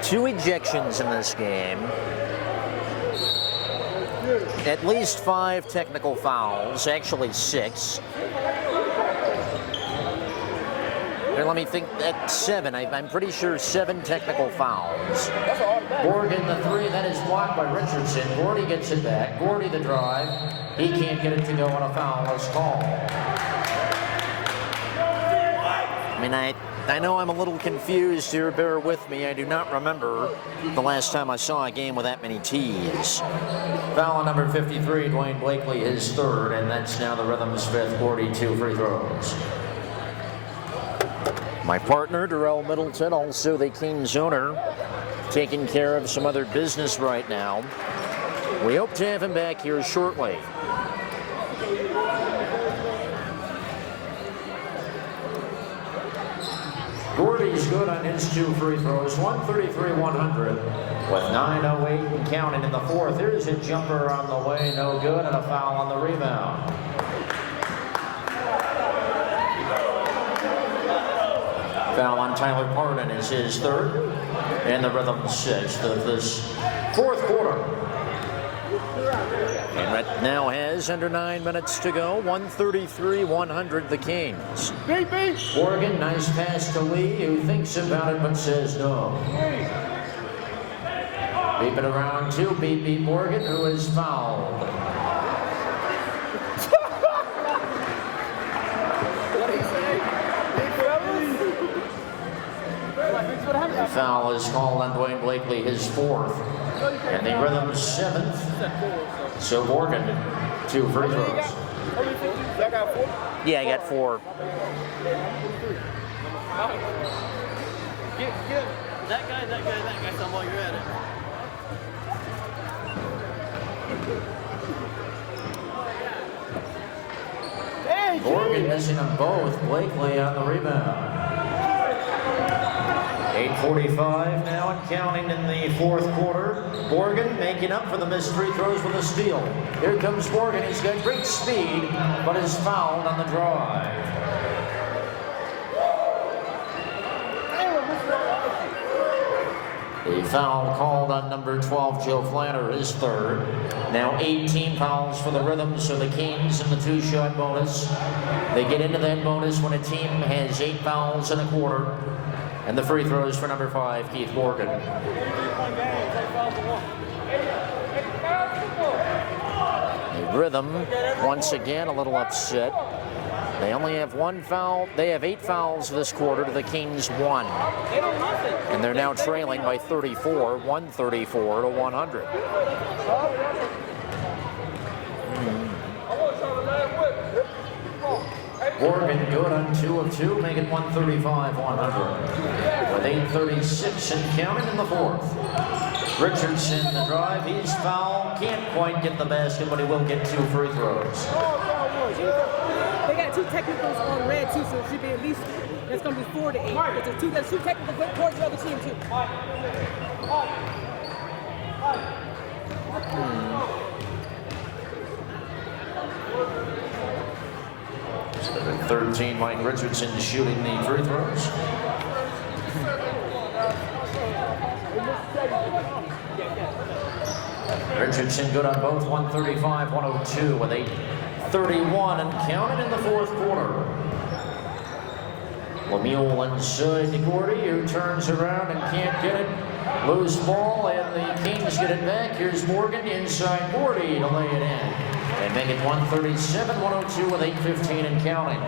2 ejections in this game. At least 5 technical fouls, actually 6. Here, let me think, at 7, I'm pretty sure 7 technical fouls. Morgan the 3, that is blocked by Richardson. Gordy gets it back. Gordy the drive. He can't get it to go, and a foul is called. I mean, I know I'm a little confused here, bear with me. I do not remember the last time I saw a game with that many tees. Foul on number 53, Dwayne Blakely, his 3rd, and that's now the Rhythm's 5th. Gordy 2 free throws. My partner, Darrell Middleton, also the Kings owner, taking care of some other business right now. We hope to have him back here shortly. Gordy's good on his 2 free throws, 133-100, with 9:08 and counting in the 4th. Here's a jumper on the way, no good, and a foul on the rebound. Foul on Tyler Pardon is his 3rd, and the Rhythm's 6th of this 4th quarter. And that now has under 9 minutes to go. 133-100 the Kings. Morgan, nice pass to Lee, who thinks about it but says no. Beep it around 2, beep Morgan, who is fouled. The foul is called on Dwayne Blakely, his 4th, and the Rhythm's 7th. So Morgan, 2 free throws. Yeah, I got 4. Give that guy, some while you're at it. Morgan missing them both. Blakely on the rebound. 8:45 now and counting in the fourth quarter. Morgan making up for the missed free throws with a steal. Here comes Morgan. He's got great speed, but is fouled on the drive. The foul called on number 12, Joe Flanner, his third. Now 18 fouls for the Rhythm, so the Kings in the two-shot bonus. They get into that bonus when a team has 8 fouls in a quarter. And the free throws for number 5, Keith Morgan. The Rhythm, once again, a little upset. They only have 1 foul. They have 8 fouls this quarter to the Kings 1. And they're now trailing by 34, 134 to 100. Morgan good on 2 of 2, making 135-100. With 8:36 and counting in the fourth. Richardson, the drive, he's fouled. Can't quite get the basket, but he will get 2 free throws. They got 2 technicals on red too, so it should be at least, that's going to be 4 to 8. But there's 2 technicals towards the other team too. 13, Mike Richardson shooting the free throws. Richardson good on both, 135-102 with 8:31 and counting in the fourth quarter. Lemieux inside to Gordy, who turns around and can't get it. Loose ball, and the Kings get it back. Here's Morgan inside Gordy to lay it in. And make it 137-102 with 8:15 and counting.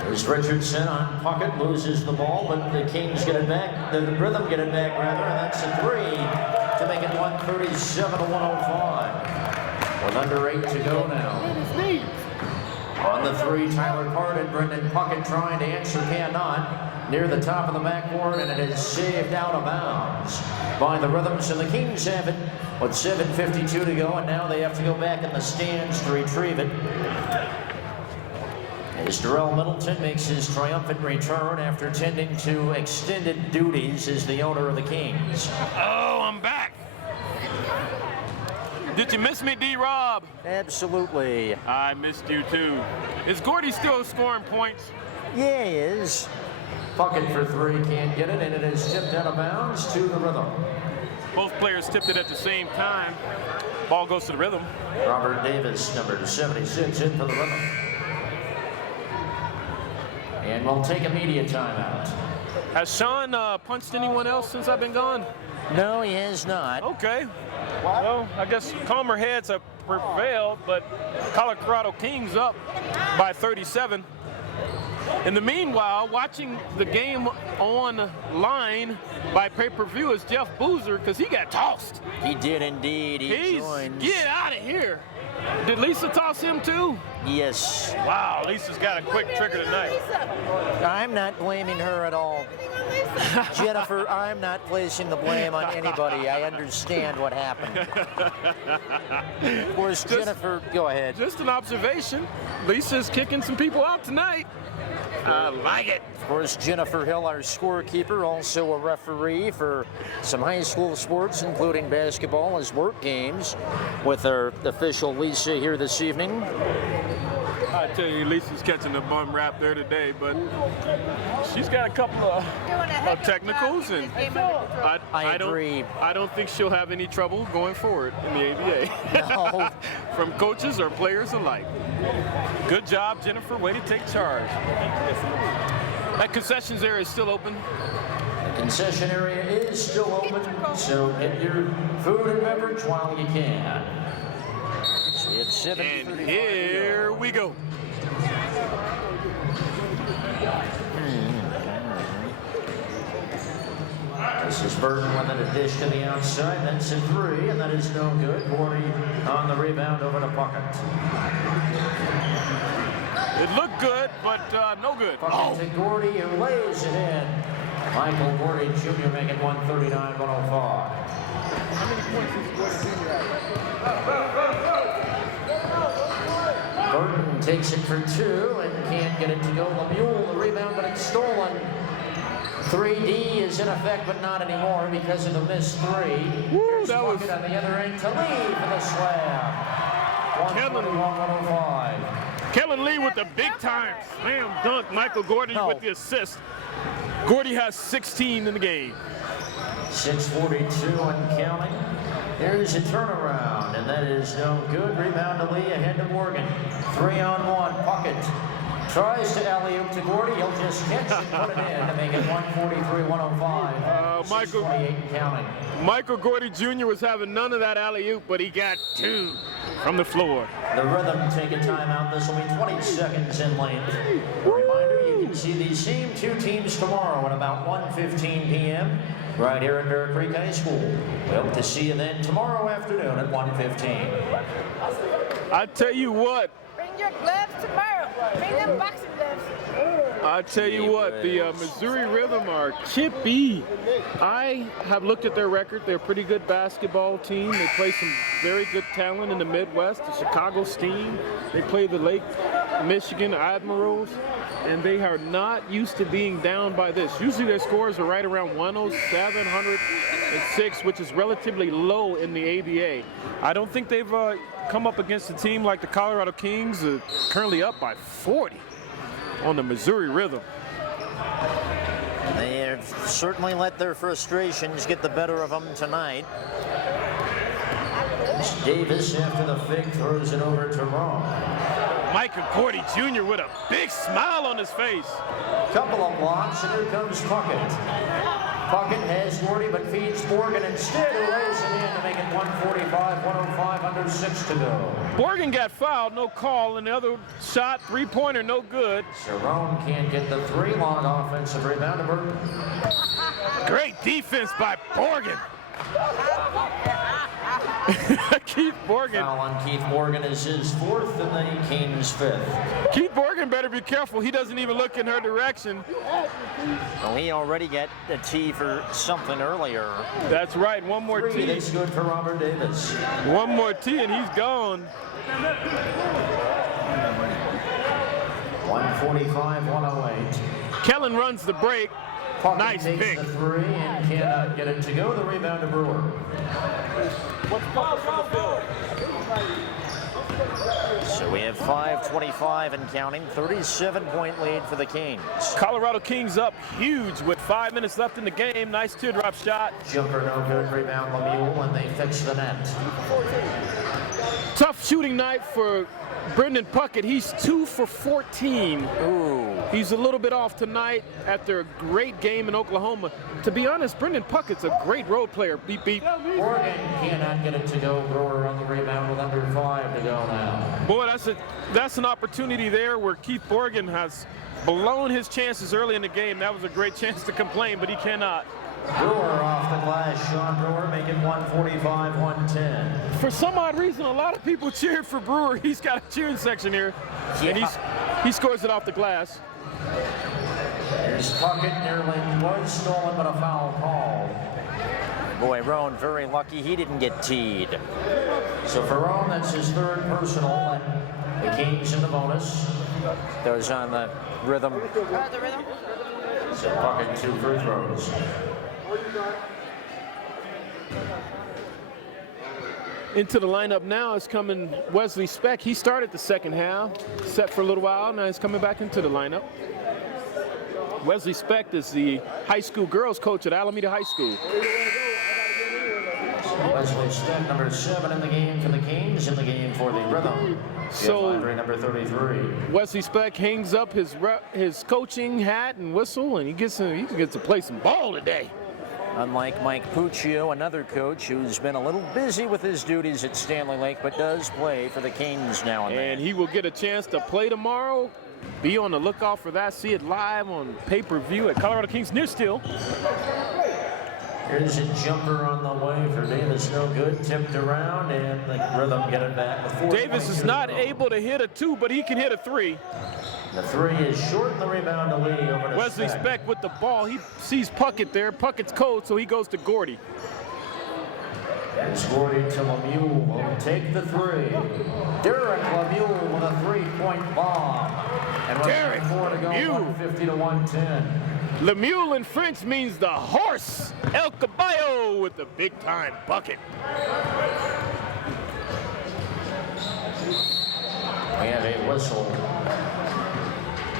There's Richardson on Puckett, loses the ball, but the Kings get it back. The Rhythm get it back, rather, and that's a 3 to make it 137-105. With under 8 to go now. On the 3, Tyler Parton, Brendan Puckett trying to answer, cannot. Near the top of the backboard, and it is saved out of bounds by the Rhythm. So the Kings have it with 7:52 to go, and now they have to go back in the stands to retrieve it. As Darrell Middleton makes his triumphant return after tending to extended duties as the owner of the Kings. Oh, I'm back. Did you miss me, D-Rob? Absolutely. I missed you too. Is Gordy still scoring points? Yeah, he is. Puckett for 3, can't get it, and it is tipped out of bounds to the Rhythm. Both players tipped it at the same time. Ball goes to the Rhythm. Robert Davis, number 76, in for the Rhythm. And we'll take a media timeout. Has Sean punched anyone else since I've been gone? No, he has not. Okay. Well, I guess calmer heads have prevailed, but Colorado Kings up by 37. In the meanwhile, watching the game online by pay-per-view is Jeff Boozer, because he got tossed. He did indeed. He joins. Get out of here. Did Lisa toss him too? Yes. Wow, Lisa's got a quick trigger tonight. I'm not blaming her at all. Jennifer, I'm not placing the blame on anybody. I understand what happened. Of course, Jennifer, go ahead. Just an observation. Lisa's kicking some people out tonight. I like it. Of course, Jennifer Hill, our scorekeeper, also a referee for some high school sports, including basketball as work games, with our official Lisa here this evening. I tell you, Lisa's catching the bum rap there today, but she's got a couple of technicals, and I agree. I don't think she'll have any trouble going forward in the ABA. No. From coaches or players alike. Good job, Jennifer. Way to take charge. That concessions area is still open. The concession area is still open, so get your food and beverage while you can. So it's 7:35 And here we go. This is Burton with a dish to the outside. That's a 3, and that is no good. Gordy on the rebound over to Puckett. It looked good, but no good. Puckett to Gordy, who lays it in. Michael Gordy Jr. making 139-105. How many points is Gordon Jr. at? Burton takes it for 2 and can't get it to go. Lemuel, the rebound, but it's stolen. 3D is in effect, but not anymore because of the missed 3. Woo, that was Puckett on the other end to Lee for the slam. 121-105. Kellen Lee with the big time slam dunk. Michael Gordy No. with the assist. Gordy has 16 in the game. 6:42 and counting. There's a turnaround, and that is no good. Rebound to Lee, ahead to Morgan. 3-on-1, Puckett tries to alley-oop to Gordy. He'll just catch and put it in to make it 143-105. Michael- 6:28 and counting. Michael Gordy Jr. was having none of that alley-oop, but he got 2 from the floor. The Rhythm take a timeout. This will be 20 seconds in length. A reminder, you can see these same 2 teams tomorrow at about 1:15 p.m. right here at Bear Creek High School. We hope to see you then tomorrow afternoon at 1:15. I tell you what, Bring your gloves tomorrow. Bring them boxing gloves. I tell you what, the Missouri Rhythm are chippy. I have looked at their record. They're a pretty good basketball team. They play some very good talent in the Midwest. The Chicago Steam. They play the Lake Michigan Admirals. And they are not used to being down by this. Usually their scores are right around 107, 106, which is relatively low in the ABA. I don't think they've come up against a team like the Colorado Kings, currently up by 40 on the Missouri Rhythm. They have certainly let their frustrations get the better of them tonight. Davis, after the fake, throws it over to Rome. Michael Gordy Jr. with a big smile on his face. Couple of blocks, and here comes Puckett. Puckett has Gordy, but feeds Morgan instead, who lays it in to make it 145-105, under 6 to go. Morgan got fouled, no call, and the other shot, three-pointer, no good. Cerrone can't get the 3 long offensive rebound to Burton. Great defense by Morgan. Keith Morgan. Foul on Keith Morgan is his 4th, and then King's 5th. Keith Morgan better be careful. He doesn't even look in her direction. Well, he already got a tee for something earlier. That's right. One more 3, tee. that's good for Robert Davis. One more tee, and he's gone. 145-108. Kellen runs the break. Puckett Nice takes pick. the 3 and cannot get it to go. The rebound to Brewer. So we have 5:25 and counting. 37-point lead for the Kings. Colorado Kings up huge with 5 minutes left in the game. Nice teardrop shot. Jumper no good. Rebound Lemuel, and they fix the net. Tough shooting night for Brendan Puckett. He's 2 for 14. Ooh. He's a little bit off tonight after a great game in Oklahoma. To be honest, Brendan Puckett's a great road player. Beep, beep. Morgan cannot get it to go. Brewer on the rebound with under 5 to go now. Boy, that's an opportunity there where Keith Morgan has blown his chances early in the game. That was a great chance to complain, but he cannot. Brewer off the glass. Sean Brewer making 145-110. For some odd reason, a lot of people cheered for Brewer. He's got a cheering section here, and he scores it off the glass. Here's Puckett. Nearly was stolen, but a foul call. Boy, Roan very lucky he didn't get teed. So for Rowan, that's his 3rd personal, and the Kings in the bonus. Goes on the Rhythm. The Rhythm. So Puckett 2 free throws. Into the lineup now is coming Wesley Speck. He started the second half, set for a little while. Now he's coming back into the lineup. Wesley Speck is the high school girls coach at Alameda High School. Wesley Speck, number 7 in the game for the Kings, in the game for the Rhythm. So number 33. Wesley Speck hangs up his coaching hat and whistle, and he gets to play some ball today. Unlike Mike Puccio, another coach who's been a little busy with his duties at Stanley Lake, but does play for the Kings now and then. And he will get a chance to play tomorrow. Be on the lookout for that. See it live on pay-per-view at Colorado Kings Near Still. Here's a jumper on the way for Davis, no good, tipped around, and the Rhythm get it back. With 4:22 Davis is not to go. able to hit a 2, but he can hit a 3. The 3 is short, and the rebound to Lee over to Wesley Speck with the ball. He sees Puckett there. Puckett's cold, so he goes to Gordy. It's Gordy to Lemieux, will take the 3. Derek Lemieux with a 3-point bomb. And with Derek 4 to go, Lemieux. 150 to 110. Lemieux in French means the horse. El Caballo with the big-time bucket. We have a whistle.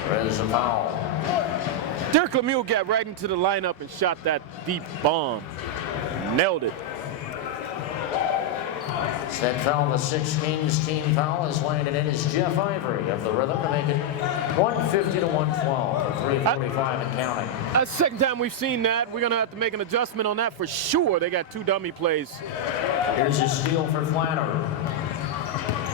There's a foul. Derek Lemieux got right into the lineup and shot that deep bomb. Nailed it. That foul, the 6 Kings team foul, is landed in is Jeff Ivory of the Rhythm to make it 150 to 112, with 3:45 and counting. That's the second time we've seen that. We're going to have to make an adjustment on that for sure. They got 2 dummy plays. Here's a steal for Flannery.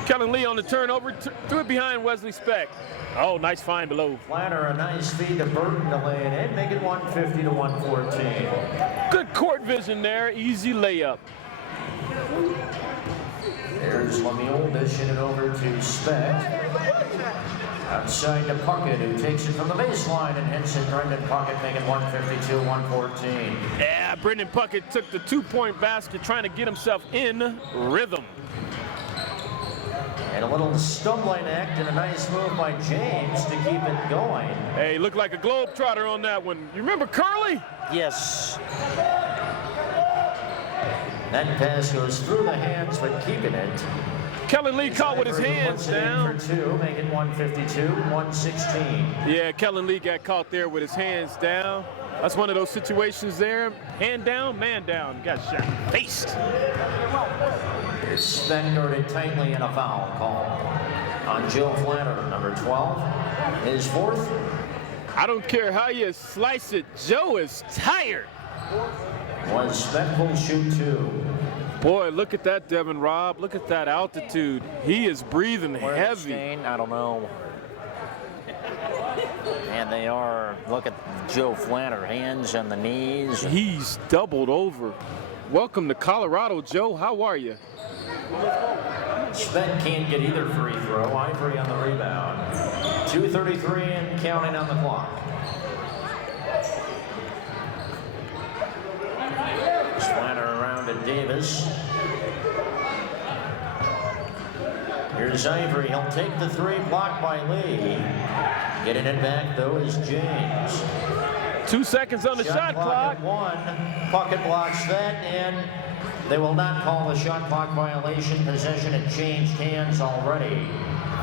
Kellen Lee on the turnover, threw it behind Wesley Speck. Oh, nice find below. Flannery, a nice feed to Burton to lay it in, make it 150 to 114. Good court vision there, easy layup. There's Lemieux dishing it over to Speck. Outside to Puckett, who takes it from the baseline and hits it. Brendan Puckett making 152, 114. Yeah, Brendan Puckett took the 2-point basket trying to get himself in rhythm. And a little stumbling act and a nice move by James to keep it going. Hey, looked like a globetrotter on that one. You remember Curly? Yes. That pass goes through the hands, but keeping it. Kellen Lee caught with his Ivory hands puts it in down. for 2, making 152, 116. Yeah, Kellen Lee got caught there with his hands down. That's one of those situations there. Hand down, man down. Got shot. Faced. Speck guarded tightly in a foul call on Joe Flannery, number 12. His 4th. I don't care how you slice it. Joe is tired. Was Speck will shoot 2. Boy, look at that, Devin Robb. Look at that altitude. He is breathing heavy. I don't know. And they are, look at Joe Flannery, hands on the knees. He's doubled over. Welcome to Colorado, Joe. How are you? Speck can't get either free throw. Ivory on the rebound. 2:33 and counting on the clock. Flannery around to Davis. Here's Ivory. He'll take the 3, blocked by Lee. Getting it back, though, is James. 2 seconds on the shot clock. At 1. Puckett blocks that, and they will not call the shot clock violation. Possession had changed hands already.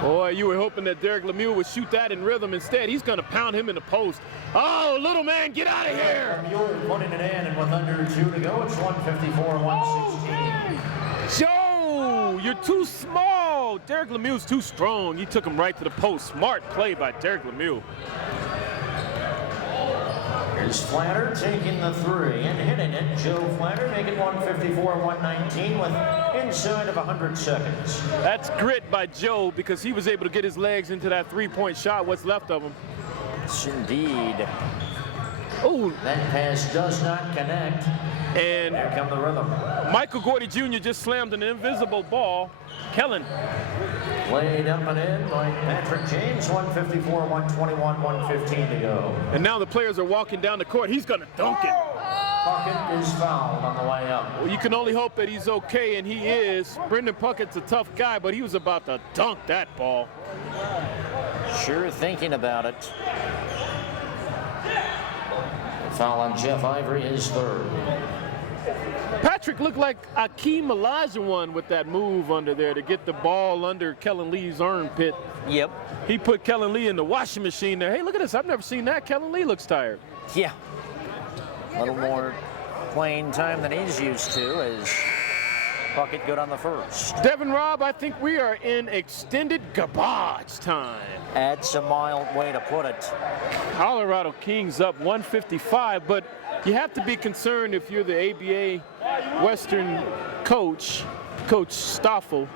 Boy, you were hoping that Derek Lemieux would shoot that in rhythm. Instead, he's going to pound him in the post. Oh, little man, get out of here. Lemieux putting it in, and with under 2 to go, it's 154, 116. Joe, you're too small. Derek Lemieux's too strong. He took him right to the post. Smart play by Derek Lemieux. Here's Flannery taking the 3 and hitting it. Joe Flannery making 154, 119 with inside of 100 seconds. That's grit by Joe because he was able to get his legs into that 3-point shot, what's left of him. Yes, indeed. Oh, That pass does not connect. and Here come the Rhythm. Michael Gordy Jr. just slammed an invisible ball. Kellen. Laid up and in by Patrick James. 154, 121, 115 to go. And now the players are walking down the court. He's going to dunk it. Puckett is fouled on the way up. Well, you can only hope that he's okay, and he is. Brendan Puckett's a tough guy, but he was about to dunk that ball. Sure thinking about it. Foul on Jeff Ivory, his 3rd. Patrick looked like Akeem Olajuwon with that move under there to get the ball under Kellen Lee's armpit. Yep. He put Kellen Lee in the washing machine there. Hey, look at this. I've never seen that. Kellen Lee looks tired. Yeah. A little more playing time than he's used to as Puckett good on the 1st. Devin Robb, I think we are in extended garbage time. That's a mild way to put it. Colorado Kings up 155, but you have to be concerned if you're the ABA Western coach, Coach Stoffel.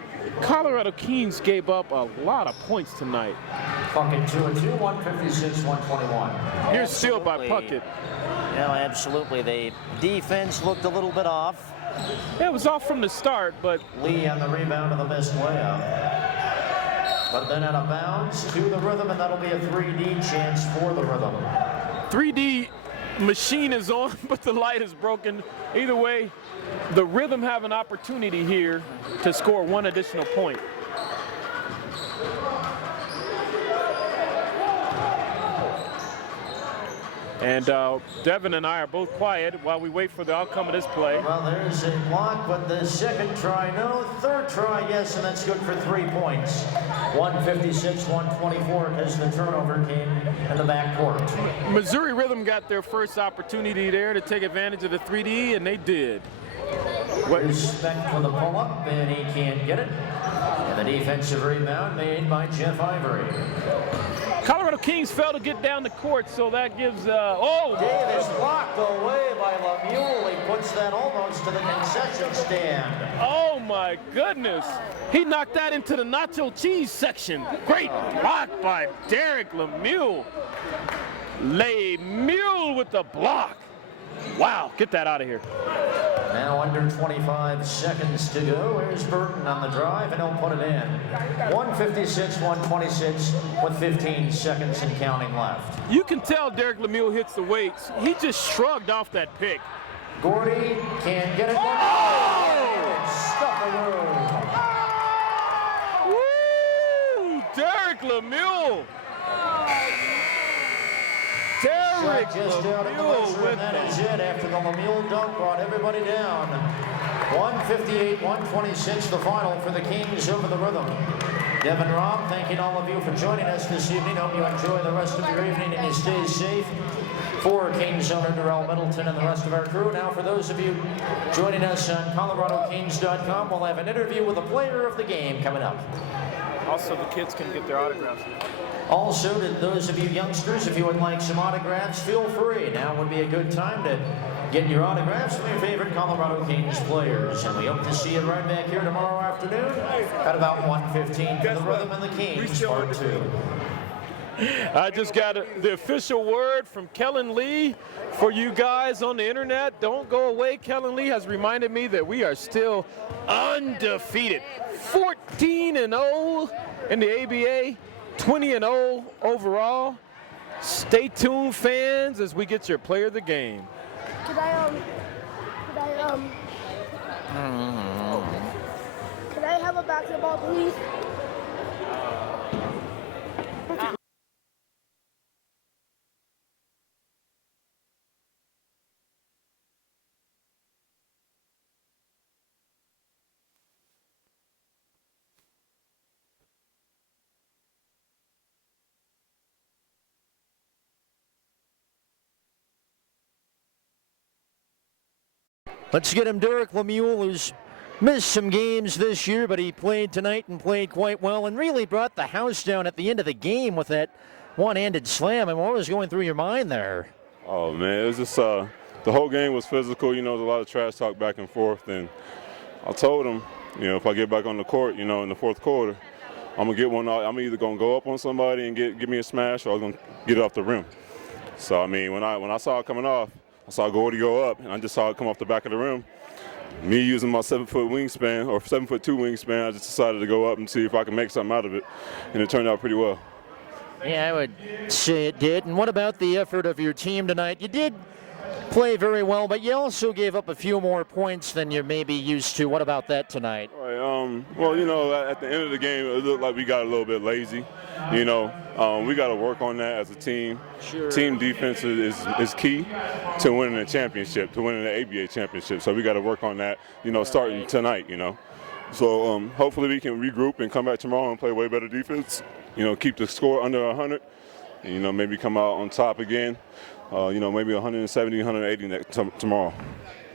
Colorado Kings gave up a lot of points tonight. Puckett 2-2, 156, 121. Here's steal by Absolutely. Puckett. No, absolutely. The defense looked a little bit off. It was off from the start, but Lee on the rebound of the missed layup. But then out of bounds to the Rhythm, and that'll be a 3D chance for the Rhythm. 3D machine is on, but the light is broken. Either way, the Rhythm have an opportunity here to score one additional point. And Devin and I are both quiet while we wait for the outcome of this play. Well, there's a block, but the second try, no. Third try, yes, and that's good for 3 points. 156, 124, as the turnover came in the backcourt. Missouri Rhythm got their first opportunity there to take advantage of the 3D, and they did. Respect for the pull-up, and he can't get it. And the defensive rebound made by Jeff Ivory. Colorado Kings failed to get down the court, so that gives, oh! Davis blocked away by Lemieux. He puts that almost to the concession stand. Oh my goodness. He knocked that into the nacho cheese section. Great block by Derek Lemieux. Lemieux with the block. Wow, get that out of here. Now under 25 seconds to go. Here's Burton on the drive, and he'll put it in. 156, 126 with 15 seconds and counting left. You can tell Derek Lemieux hits the weights. He just shrugged off that pick. Gordy can't get it. Oh! Woo! Derek Lemieux. Derek Just out of the Lemieux buzzer, with and that is the it after the Lemieux dunk brought everybody down. 158, 126 the final for the Kings over the Rhythm. Devin Robb, thanking all of you for joining us this evening. Hope you enjoy the rest of your evening and you stay safe. For Kings owner Darrell Middleton and the rest of our crew. Now for those of you joining us on ColoradoKings.com, we'll have an interview with a player of the game coming up. Also, the kids can get their autographs. Also, to those of you youngsters, if you would like some autographs, feel free. Now would be a good time to get your autographs from your favorite Colorado Kings players. And we hope to see you right back here tomorrow afternoon at about 1:15 for the Rhythm and the Kings, Part 2. I just got the official word from Kellen Lee for you guys on the internet. Don't go away. Kellen Lee has reminded me that we are still undefeated. 14-0 in the ABA, 20-0 overall. Stay tuned, fans, as we get your player of the game. Could I have a basketball, please? Let's get him Derek Lemieux, who's missed some games this year, but he played tonight and played quite well and really brought the house down at the end of the game with that one-handed slam. And what was going through your mind there? Oh, man, it was just the whole game was physical. You know, there was a lot of trash talk back and forth. And I told him, you know, if I get back on the court, you know, in the fourth quarter, I'm going to get one. I'm either going to go up on somebody and give me a smash, or I'm going to get it off the rim. So, I mean, when I saw it coming off, I saw Gordy go up, and I just saw it come off the back of the rim. Me using my 7-foot wingspan, or 7'2" wingspan, I just decided to go up and see if I can make something out of it, and it turned out pretty well. Yeah, I would say it did. And what about the effort of your team tonight? You did play very well, but you also gave up a few more points than you're maybe used to. What about that tonight? Right, well, you know, at the end of the game, it looked like we got a little bit lazy. You know, we got to work on that as a team. Sure. Team defense is key to winning a championship, to winning the ABA championship. So we got to work on that, you know, starting tonight, you know. So hopefully we can regroup and come back tomorrow and play way better defense. You know, keep the score under 100, and, you know, maybe come out on top again. You know, maybe 170, 180 tomorrow.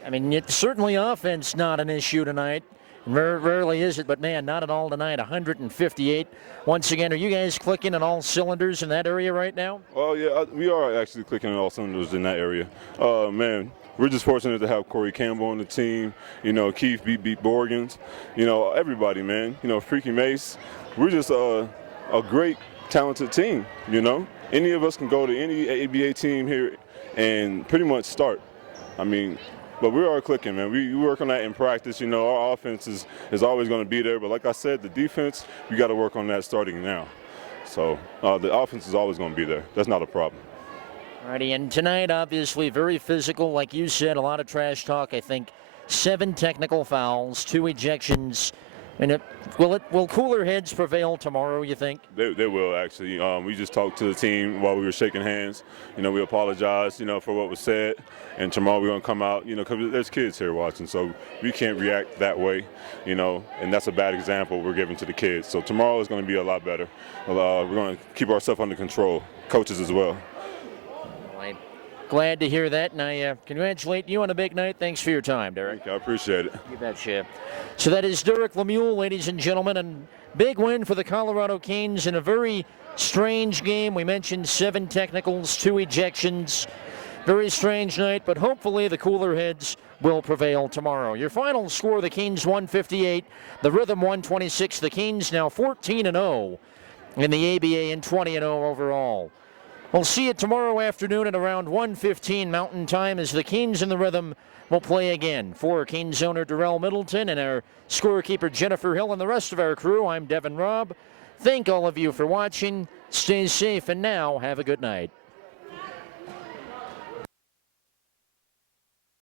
I mean, certainly offense not an issue tonight. Rarely is it, but man, not at all tonight. 158. Once again, are you guys clicking on all cylinders in that area right now? Oh, yeah, we are actually clicking on all cylinders in that area. Man, we're just fortunate to have Corey Campbell on the team. You know, Keith beat Borgans. You know, everybody, man. You know, Freaky Mace. We're just a great, talented team, you know. Any of us can go to any ABA team here and pretty much start. I mean, but we are clicking, man. We work on that in practice. You know, our offense is always going to be there. But like I said, the defense, we got to work on that starting now. So the offense is always going to be there. That's not a problem. Alrighty, and tonight, obviously, very physical. Like you said, a lot of trash talk. I think 7 technical fouls, 2 ejections. And will cooler heads prevail tomorrow, you think? They will, actually. We just talked to the team while we were shaking hands. You know, we apologized, you know, for what was said. And tomorrow we're going to come out, you know, because there's kids here watching, so we can't react that way, you know, and that's a bad example we're giving to the kids. So tomorrow is going to be a lot better. We're going to keep ourselves under control, coaches as well. I'm glad to hear that, and I congratulate you on a big night. Thanks for your time, Derek. Thank you. I appreciate it. You betcha. So that is Derek Lemuel, ladies and gentlemen, and big win for the Colorado Canes in a very strange game. We mentioned 7 technicals, 2 ejections. Very strange night, but hopefully the cooler heads will prevail tomorrow. Your final score, the Canes 158, the Rhythm 126. The Canes now 14-0 in the ABA and 20-0 overall. We'll see you tomorrow afternoon at around 1:15 Mountain Time as the Canes and the Rhythm will play again. For Canes owner Darrell Middleton and our scorekeeper Jennifer Hill and the rest of our crew, I'm Devin Robb. Thank all of you for watching. Stay safe, and now have a good night.